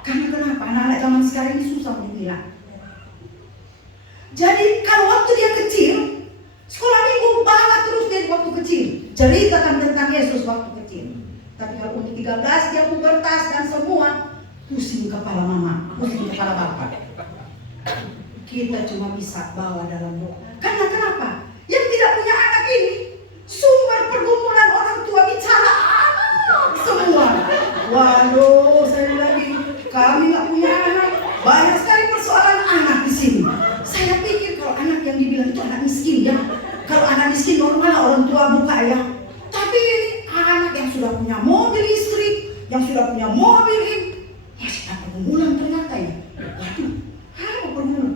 Karena kenapa? Anak-anak zaman sekarang ini susah dibilang. Jadi kalau waktu dia kecil, sekolah minggu bawa terus dia waktu kecil. Ceritakan tentang Yesus waktu kecil. Tapi kalau umur 13 dia pubertas dan semua, pusing kepala mama, pusing kepala bapak. Kita cuma bisa bawa dalam doa. Karena kenapa? Yang tidak punya anak ini sumber pergumulan orang tua bicara anak semua. Waduh, saya lagi kami nggak punya anak. Banyak sekali persoalan anak di sini. Saya pikir kalau anak yang dibilang itu anak miskin ya. Kalau anak miskin normal orang tua buka ya. Tapi ini anak yang sudah punya mobil listrik, yang sudah punya mobil ini, masih ada pergumulan ternyata ya. Waduh, apa pergumulan?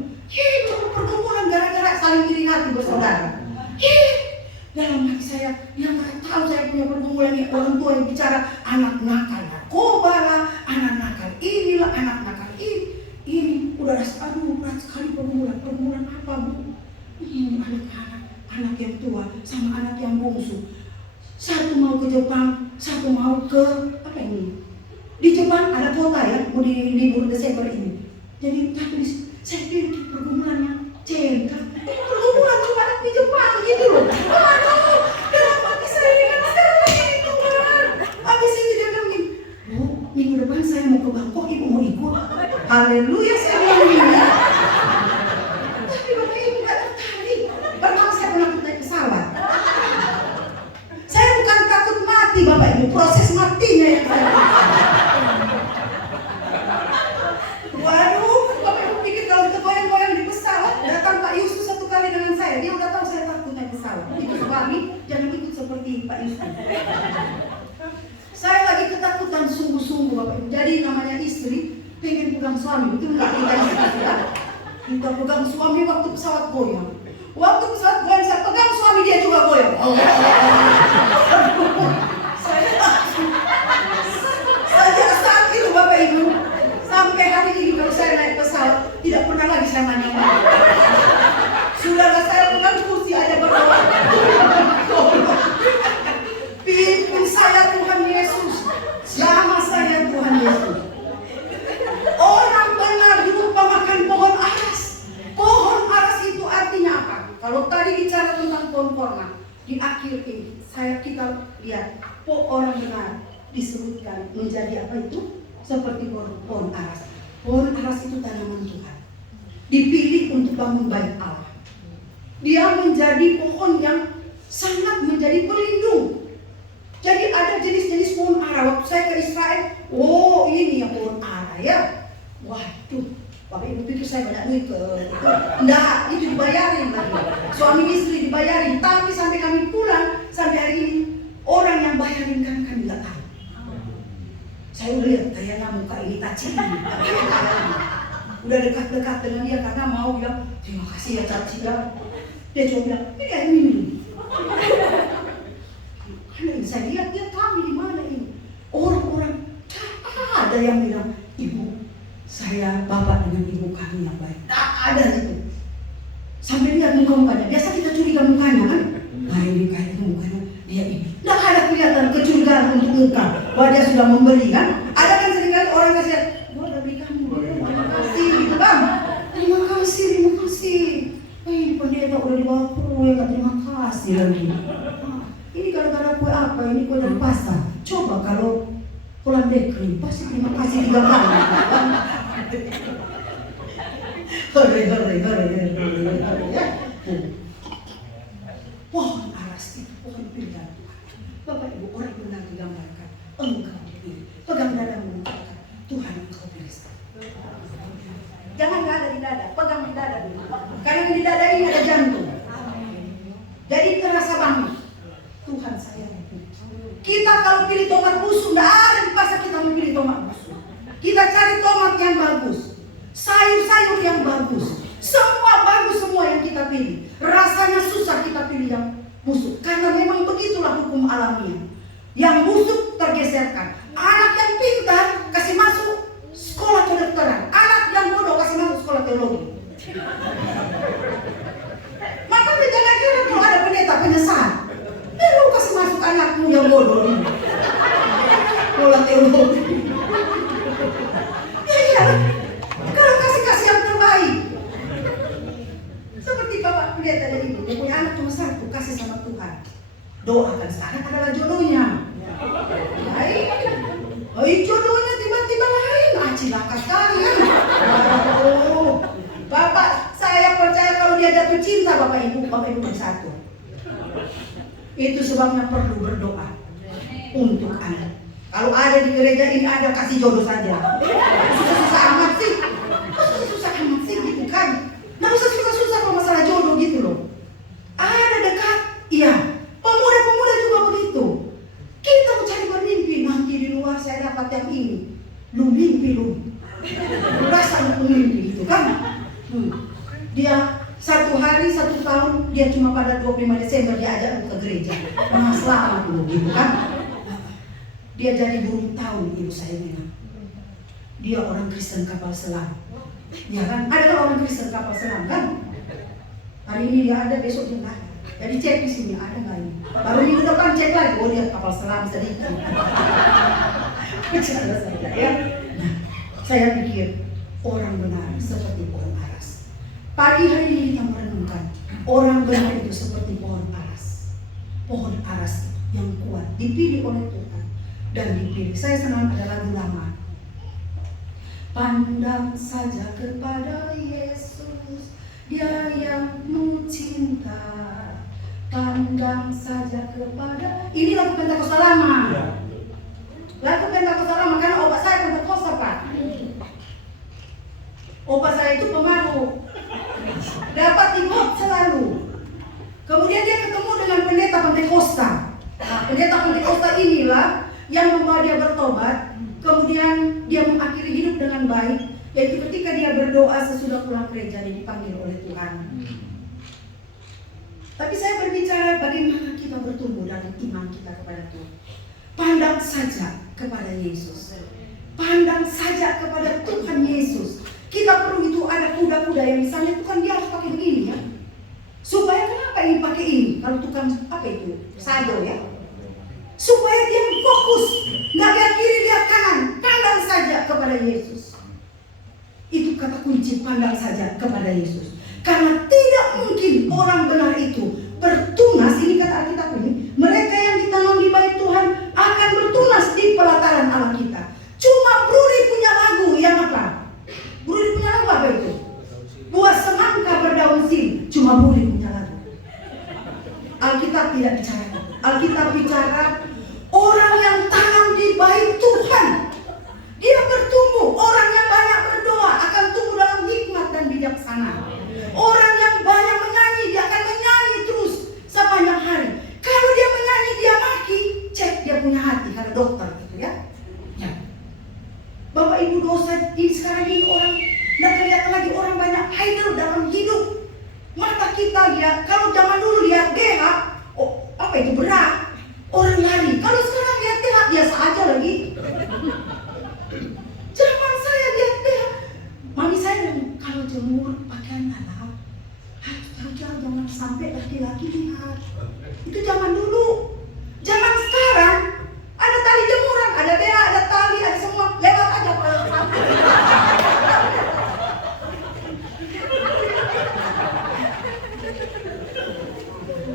Pergumulan gara-gara saling iri hati bersaudara. Dalam hati saya, yang nggak tahu saya punya pergumulan ini orang tua yang bicara anak nakal narkoba lah, anak nakal inilah, anak nakal ini udah rasa aduh berat sekali pergumulan apa bu? Ini anak yang tua sama anak yang bungsu. Satu mau ke Jepang, satu mau ke apa ini? Di Jepang ada kota ya, mau di libur Desember ini. Jadi saya pikir pergumulannya cinta. Pergumulan tuh anak di Jepang gitu loh. Aduh, dalam hati saya dengan sekarang begini Tuhan. Habis ini dia bilang, Bu, minggu depan saya mau ke Bangkok, Ibu mau ikut? Haleluya, saya bilang gini. Tapi Bapak Ibu gak tertarik. Padahal saya pernah naik pesawat. Saya bukan takut mati Bapak Ibu, proses matinya yang saya waduh, Bapak Ibu pikir kalau tergoyang-goyang di pesawat, datang Pak Yusuf satu kali dengan saya, dia udah tahu saya takut naik pesawat. Itu suami, jangan ikut seperti Pak Yusuf. Saya lagi ketakutan sungguh-sungguh Bapak Ibu. Jadi namanya istri pengen pegang suami, itu enggak kita istri ya. Kita pegang suami waktu pesawat goyang. Waktu pesawat goyang saya pegang suami dia juga goyang. Sejak saat itu Bapak Ibu, sampai hari ini kalau saya naik pesawat tidak pernah lagi saya nanya-nanya. Sudahlah saya pegang kursi aja berdoa. Pimpin saya Tuhan Yesus, jamah saya Tuhan Yesus. Orang benar diumpamakan pohon aras. Pohon aras itu artinya apa? Kalau tadi bicara tentang pohon korma, di akhir ini kita lihat orang benar disebutkan menjadi apa itu? Seperti pohon aras. Pohon aras itu tanaman Tuhan. Dipilih untuk bangun bait Allah. Dia menjadi pohon yang sangat menjadi pelindung. Jadi ada jenis-jenis pohon ara. Waktu saya ke Israel, oh ini yang pohon ara ya. Waduh, Bapak Ibu pikir saya banyak duit ke itu. Enggak, itu dibayarin lagi. Suami istri dibayarin. Tapi sampai kami pulang hari ini orang yang bayarin kami nggak tahu. Saya udah lihat kayaknya muka ini Caci ini. Udah dekat-dekat dengan dia karena mau bilang terima kasih ya Caci ya. Dia cuma bilang ini kayak ini. Karena saya lihat dia kami di mana ini. Orang-orang ada yang bilang ibu saya bapak dengan ibu kami yang baik. Tak ada itu. Sampai lihat muka-mukanya. Biasa kita curiga mukanya kan. Nah ini kayak mukanya dia ini. Tidak ada kelihatan kecurigaan untuk muka bahwa dia sudah membeli kan. Ada kan seringkali orang kasih, gua udah beli kamu, terima kasih gitu kan. Terima kasih. Ini pendeta udah dibawa kue, kan terima kasih lagi. Nah, ini gara-gara kue apa? Ini kue dari pasar. Coba kalau Holland Bakery, pasti terima kasih 3 kali. Hore ya. Pohon aras itu pohon pilihan Tuhan. Bapak Ibu, orang benar digambarkan engkau dipilih. Pegang dadamu mengatakan Tuhan engkau pilih. Jangan nggak ada di dada, pegang di dada dulu. Karena di dada ini ada jantung. Jadi terasa banget Tuhan saya. Kita kalau pilih tomat busuk, nggak ada di pasar kita memilih tomat busuk. Kita cari tomat yang bagus, sayur-sayur yang bagus, semua bagus semua yang kita pilih. Rasanya susah kita pilih yang busuk, karena memang begitulah hukum alamiah. Yang busuk tergeserkan. Anak yang pintar kasih masuk sekolah kedokteran, anak yang bodoh kasih masuk sekolah teologi. Makanya jangan kira kalau ada pendeta penyesal. Lu kasih masuk anakmu yang bodoh ini. Sekolah teologi. Ya, kalau kasih yang terbaik. Seperti Bapak pendeta tadi itu, dia punya anak cuma 1, kasih sama Tuhan. Doakan sekarang adalah jodohnya. Baik. Jodohnya tiba-tiba lain. Cilaka sekali kan. Oh, Bapak, saya percaya kalau dia jatuh cinta Bapak Ibu bersatu. Itu sebabnya perlu berdoa untuk anak. Kalau ada di gereja ini ada kasih jodoh saja. Susah-susah amat sih. Susah amat sih gitu kan. Nggak usah susah-susah kalau masalah jodoh gitu loh. Ada dekat, iya. Pemuda-pemuda juga begitu. Kita mencari bermimpi, nanti di luar saya dapat yang ini. Lu mimpi lu. Rasa lu mimpi itu kan. Dia 1 hari 1 tahun dia cuma pada 25 Desember dia ajak lu ke gereja. Nah, selamat lu gitu kan. Dia jadi burung tahun ibu saya bilang. Dia orang Kristen kapal selam. Ya kan? Ada kan orang Kristen kapal selam kan? Hari ini dia ada, besok dia nggak ada. Jadi cek di sini ada nggak ini? Baru minggu depan cek lagi. Oh dia kapal selam sedikit. Bercanda saja ya. Nah, saya pikir orang benar seperti pohon aras. Pagi hari ini kita merenungkan orang benar itu seperti pohon aras. Pohon aras yang kuat dipilih oleh Tuhan dan dipilih. Saya senang ada lagu lama. Pandang saja kepada Yesus, Dia yang penuh cinta. Pandang saja kepada. Ini lagu Pentakosta lama. Lagu Pentakosta lama karena obat saya Pentakosta Pak. Obat saya itu pemalu. Dapat ikut selalu. Kemudian dia ketemu dengan pendeta Pentakosta. Nah, pendeta Pentakosta inilah yang membawa dia bertobat. Kemudian dia mengakhiri hidup dengan baik, yaitu ketika dia berdoa sesudah pulang gereja dia dipanggil oleh Tuhan. Tapi saya berbicara bagaimana kita bertumbuh dalam iman kita kepada Tuhan. Pandang saja kepada Yesus. Pandang saja kepada Tuhan Yesus. Kita perlu itu ada kuda-kuda yang misalnya Tuhan dia harus pakai begini ya. Supaya kenapa ini pakai ini? Kalau tukang apa itu? Sado ya. Supaya dia fokus, nggak lihat kiri lihat kanan, pandang saja kepada Yesus. Itu kata kunci, pandang saja kepada Yesus. Karena tidak mungkin orang benar itu bertunas. Ini kata Alkitab ini, mereka yang ditanam di bait Tuhan akan bertunas di pelataran Allah kita. Cuma Bruri punya lagu yang apa? Bruri punya lagu apa itu? Buah semangka berdaun sim. Cuma Bruri punya lagu. Alkitab tidak bicara. Alkitab bicara orang yang tanam di bait Tuhan, dia bertumbuh. Orang yang banyak berdoa akan tumbuh dalam hikmat dan bijaksana. Orang yang banyak menyanyi, dia akan menyanyi terus sepanjang hari. Kalau dia menyanyi di lihat. Itu zaman dulu. Zaman sekarang ada tali jemuran, ada bea, ada tali, ada semua. Lewat aja Pak.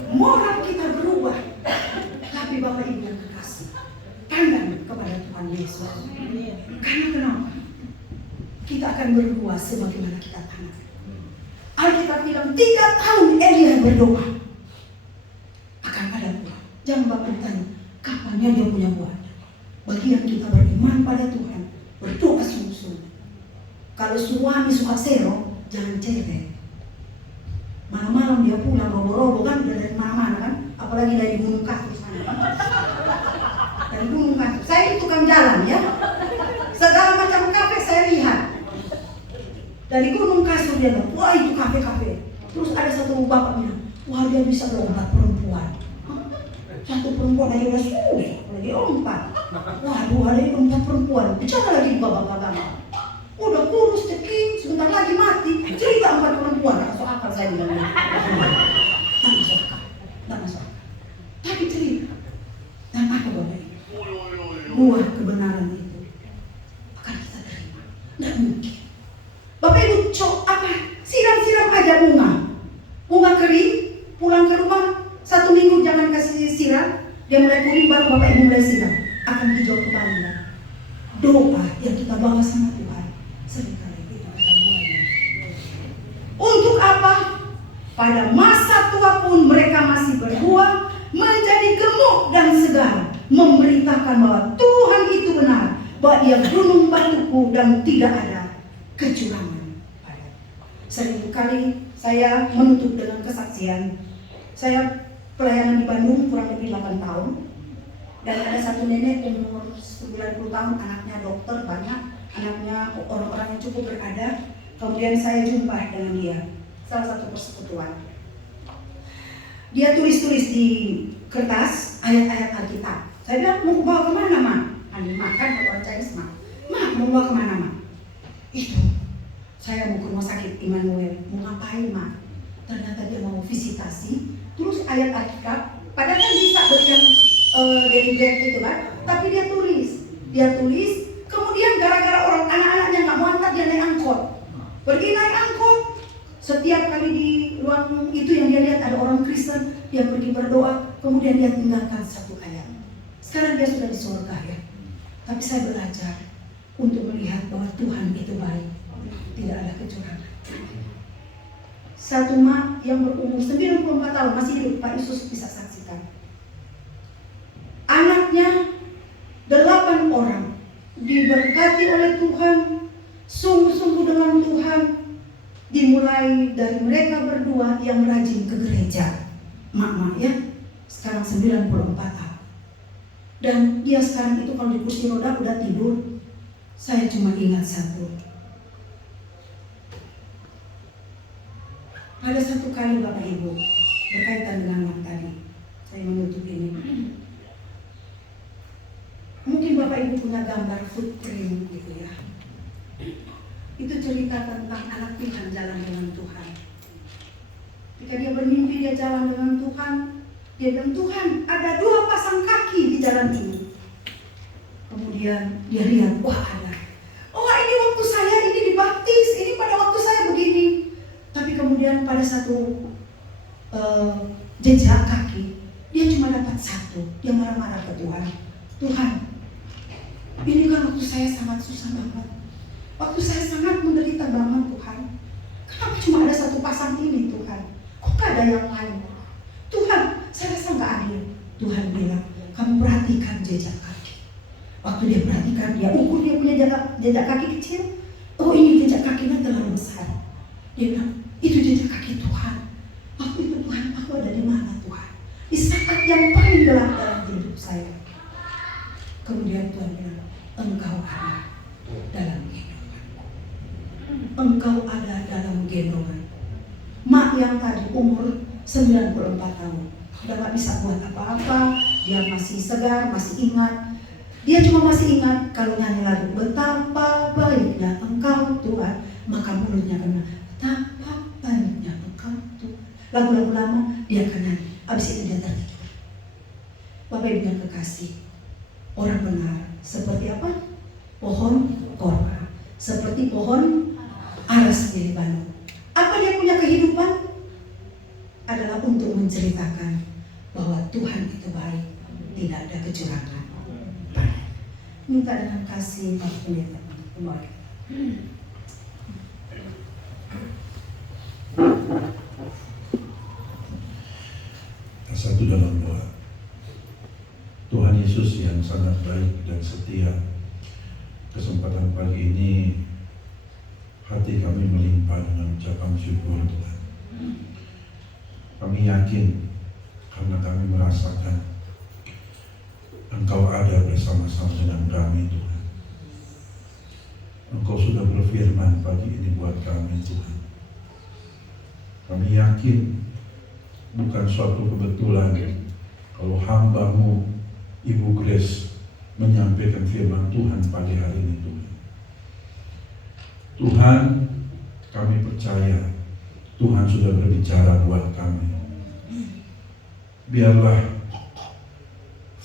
Moral kita berubah. Tapi Bapak Ibu yang kekasih, pandang kepada Tuhan Yesus. Karena kenapa? Kita akan berbuat sebagaimana kita tanam. Alkitab bilang 3 tahun Elia berdoa akan ada buah. Jangan Bapak tanya kapannya dia punya buah. Bagi yang kita beriman pada Tuhan, berdoa sungguh-sungguh. Kalau suami suka sero, jangan cerewet. Malam-malam dia pulang robo-robo kan udah dari mana-mana kan, apalagi dari Gunung Kasus sana. Dari Gunung Kasus. Saya itu tukang jalan ya. Segala macam kafe saya lihat. Dari Gunung Kasur dia bilang, wah itu kafe-kafe. Terus ada satu bapak bilang, wah dia bisa lompat perempuan. Satu perempuan aja udah susah, lagi lompat. Waduh ada yang lompat perempuan. Bicara lagi bapak-bapak. Udah kurus, ceking, sebentar lagi mati. Cerita 4 perempuan, gak masuk akal saya bilang. Gak masuk akal, gak masuk akal. Tapi cerita. Dan apa Bapak Ibu? Buah kebenaran itu akan kita terima. Gak mungkin. Bapak Ibu siram-siram aja bunga kering, pulang ke rumah 1 minggu jangan kasih siram, dia mulai kuning baru Bapak Ibu mulai siram, akan hijau kembali. Doa yang kita bawa sama Tuhan seringkali itu ada buahnya. Untuk apa? Pada masa tua pun mereka masih berbuah, menjadi gemuk dan segar, memberitakan bahwa Tuhan itu benar, bahwa Dia gunung batuku dan tidak ada kecurangan pada. Seringkali saya menutup dengan kesaksian. Saya pelayanan di Bandung kurang lebih 8 tahun. Dan ada satu nenek umur 90 tahun, anaknya dokter banyak, anaknya orang-orang yang cukup berada. Kemudian saya jumpa dengan dia, salah satu persekutuan. Dia tulis-tulis di kertas ayat-ayat Alkitab. Saya bilang, mau bawa kemana Mak? Ani makan kalau orang Chinese Mak. Mak, mau bawa kemana Mak? Itu, saya mau ke rumah sakit Immanuel. Mau ngapain Mak? Ternyata dia mau visitasi. Terus ayat Alkitab, padahal kan bisa beri yang dari bread itu kan, tapi dia tulis, kemudian gara-gara orang anak-anaknya nggak mau antar, dia naik angkot, pergi naik angkot. Setiap kali di ruang itu yang dia lihat ada orang Kristen, dia pergi berdoa, kemudian dia tinggalkan satu ayat. Sekarang dia sudah di surga ya, tapi saya belajar untuk melihat bahwa Tuhan itu baik, tidak ada kecurangan. Satu mak yang berumur 94 tahun masih hidup, Pak Yesus bisa saksikan. Anaknya 8 orang diberkati oleh Tuhan, sungguh-sungguh dengan Tuhan. Dimulai dari mereka berdua yang rajin ke gereja, mak-mak ya, sekarang 94 tahun. Dan dia sekarang itu kalau di kursi roda udah tidur. Saya cuma ingat satu. Ada satu kali Bapak Ibu berkaitan dengan mak tadi, saya menutup ini. Mungkin Bapak Ibu punya gambar footprint gitu ya. Itu cerita tentang anak Tuhan jalan dengan Tuhan. Ketika dia bermimpi dia jalan dengan Tuhan, dia bilang, Tuhan ada 2 pasang kaki di jalan ini. Kemudian dia lihat, wah ada. Oh ini waktu saya ini dibaptis, ini pada waktu saya begini. Tapi kemudian pada satu jejak kaki, dia cuma dapat 1. Dia marah-marah ke Tuhan. Tuhan, ini kan waktu saya sangat susah banget. Waktu saya sangat menderita banget Tuhan. Kenapa cuma ada 1 pasang ini Tuhan? Kok gak ada yang lain? Tuhan, saya rasa gak adil. Tuhan bilang, kamu perhatikan jejak kaki. Waktu dia perhatikan, dia ukur dia punya jejak kaki kecil. Oh ini jejak kakinya terlalu besar. Dia bilang, itu jejak kaki Tuhan. Waktu itu Tuhan, aku ada di mana Tuhan? Di saat yang paling gelap dalam hidup saya. Kemudian Tuhan bilang, engkau ada dalam gendongan. Engkau ada dalam gendongan. Mak yang tadi umur 94 tahun, udah gak bisa buat apa-apa. Dia masih segar, masih ingat. Dia cuma masih ingat kalau nyanyi lagu betapa baiknya engkau Tuhan. Maka mulutnya kena betapa baiknya engkau Tuhan. Lagu-lagu lama dia akan nyanyi Habis itu dia tertidur. Bapak Ibu yang kekasih, orang benar seperti apa? Pohon korma, seperti pohon aras di Lebanon. Apa dia punya kehidupan? Adalah untuk menceritakan bahwa Tuhan itu baik, tidak ada kecurangan. Minta dengan kasih Pak Pendeta kembali. Satu dalam doa. Tuhan Yesus yang sangat baik dan setia, kesempatan pagi ini hati kami melimpah dengan ucapan syukur Tuhan. Kami yakin karena kami merasakan Engkau ada bersama-sama dengan kami Tuhan. Engkau sudah berfirman pagi ini buat kami Tuhan. Kami yakin bukan suatu kebetulan kalau hamba-Mu Ibu Grace menyampaikan firman Tuhan pagi hari ini Tuhan. Tuhan, kami percaya Tuhan sudah berbicara buat kami. Biarlah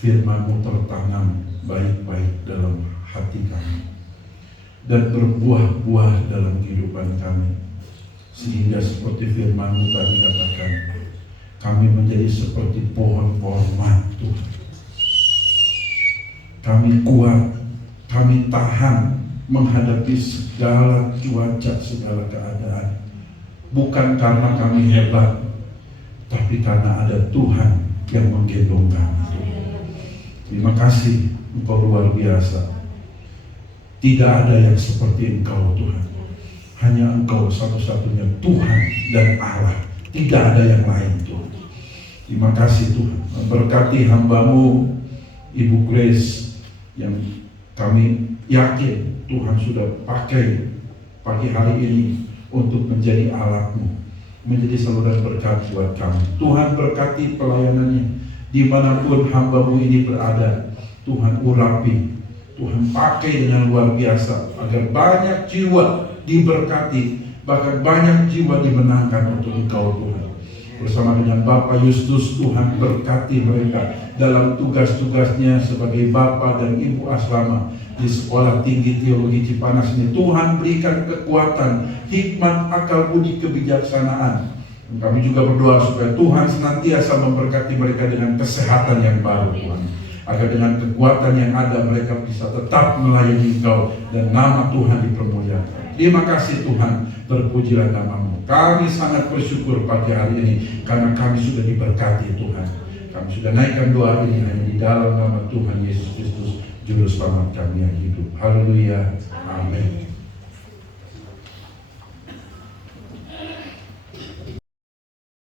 firman-Mu tertanam baik-baik dalam hati kami dan berbuah-buah dalam kehidupan kami, sehingga seperti firman-Mu tadi katakan, kami menjadi seperti pohon korma Tuhan. Kami kuat, kami tahan menghadapi segala cuaca, segala keadaan. Bukan karena kami hebat, tapi karena ada Tuhan yang menggendong kami. Terima kasih, Engkau luar biasa. Tidak ada yang seperti Engkau Tuhan. Hanya Engkau satu-satunya Tuhan dan Allah. Tidak ada yang lain Tuhan. Terima kasih Tuhan. Memberkati hamba-Mu Ibu Grace yang kami yakin Tuhan sudah pakai pagi hari ini untuk menjadi alat-Mu, menjadi saluran berkat buat kami. Tuhan berkati pelayanannya dimanapun hamba-Mu ini berada. Tuhan urapi, Tuhan pakai dengan luar biasa agar banyak jiwa diberkati, bahkan banyak jiwa dimenangkan untuk Engkau Tuhan. Bersama dengan Bapak Justus, Tuhan berkati mereka dalam tugas-tugasnya sebagai Bapak dan Ibu asrama di Sekolah Tinggi Teologi Cipanas ini. Tuhan berikan kekuatan, hikmat, akal budi, kebijaksanaan. Dan kami juga berdoa supaya Tuhan senantiasa memberkati mereka dengan kesehatan yang baru Tuhan, agar dengan kekuatan yang ada mereka bisa tetap melayani Engkau dan nama Tuhan dipermuliakan. Terima kasih Tuhan, terpujilah nama-Mu. Kami sangat bersyukur pagi hari ini karena kami sudah diberkati Tuhan. Kami sudah naikkan doa ini hanya di dalam nama Tuhan Yesus Kristus, Juru Selamat kami yang hidup. Haleluya. Amin.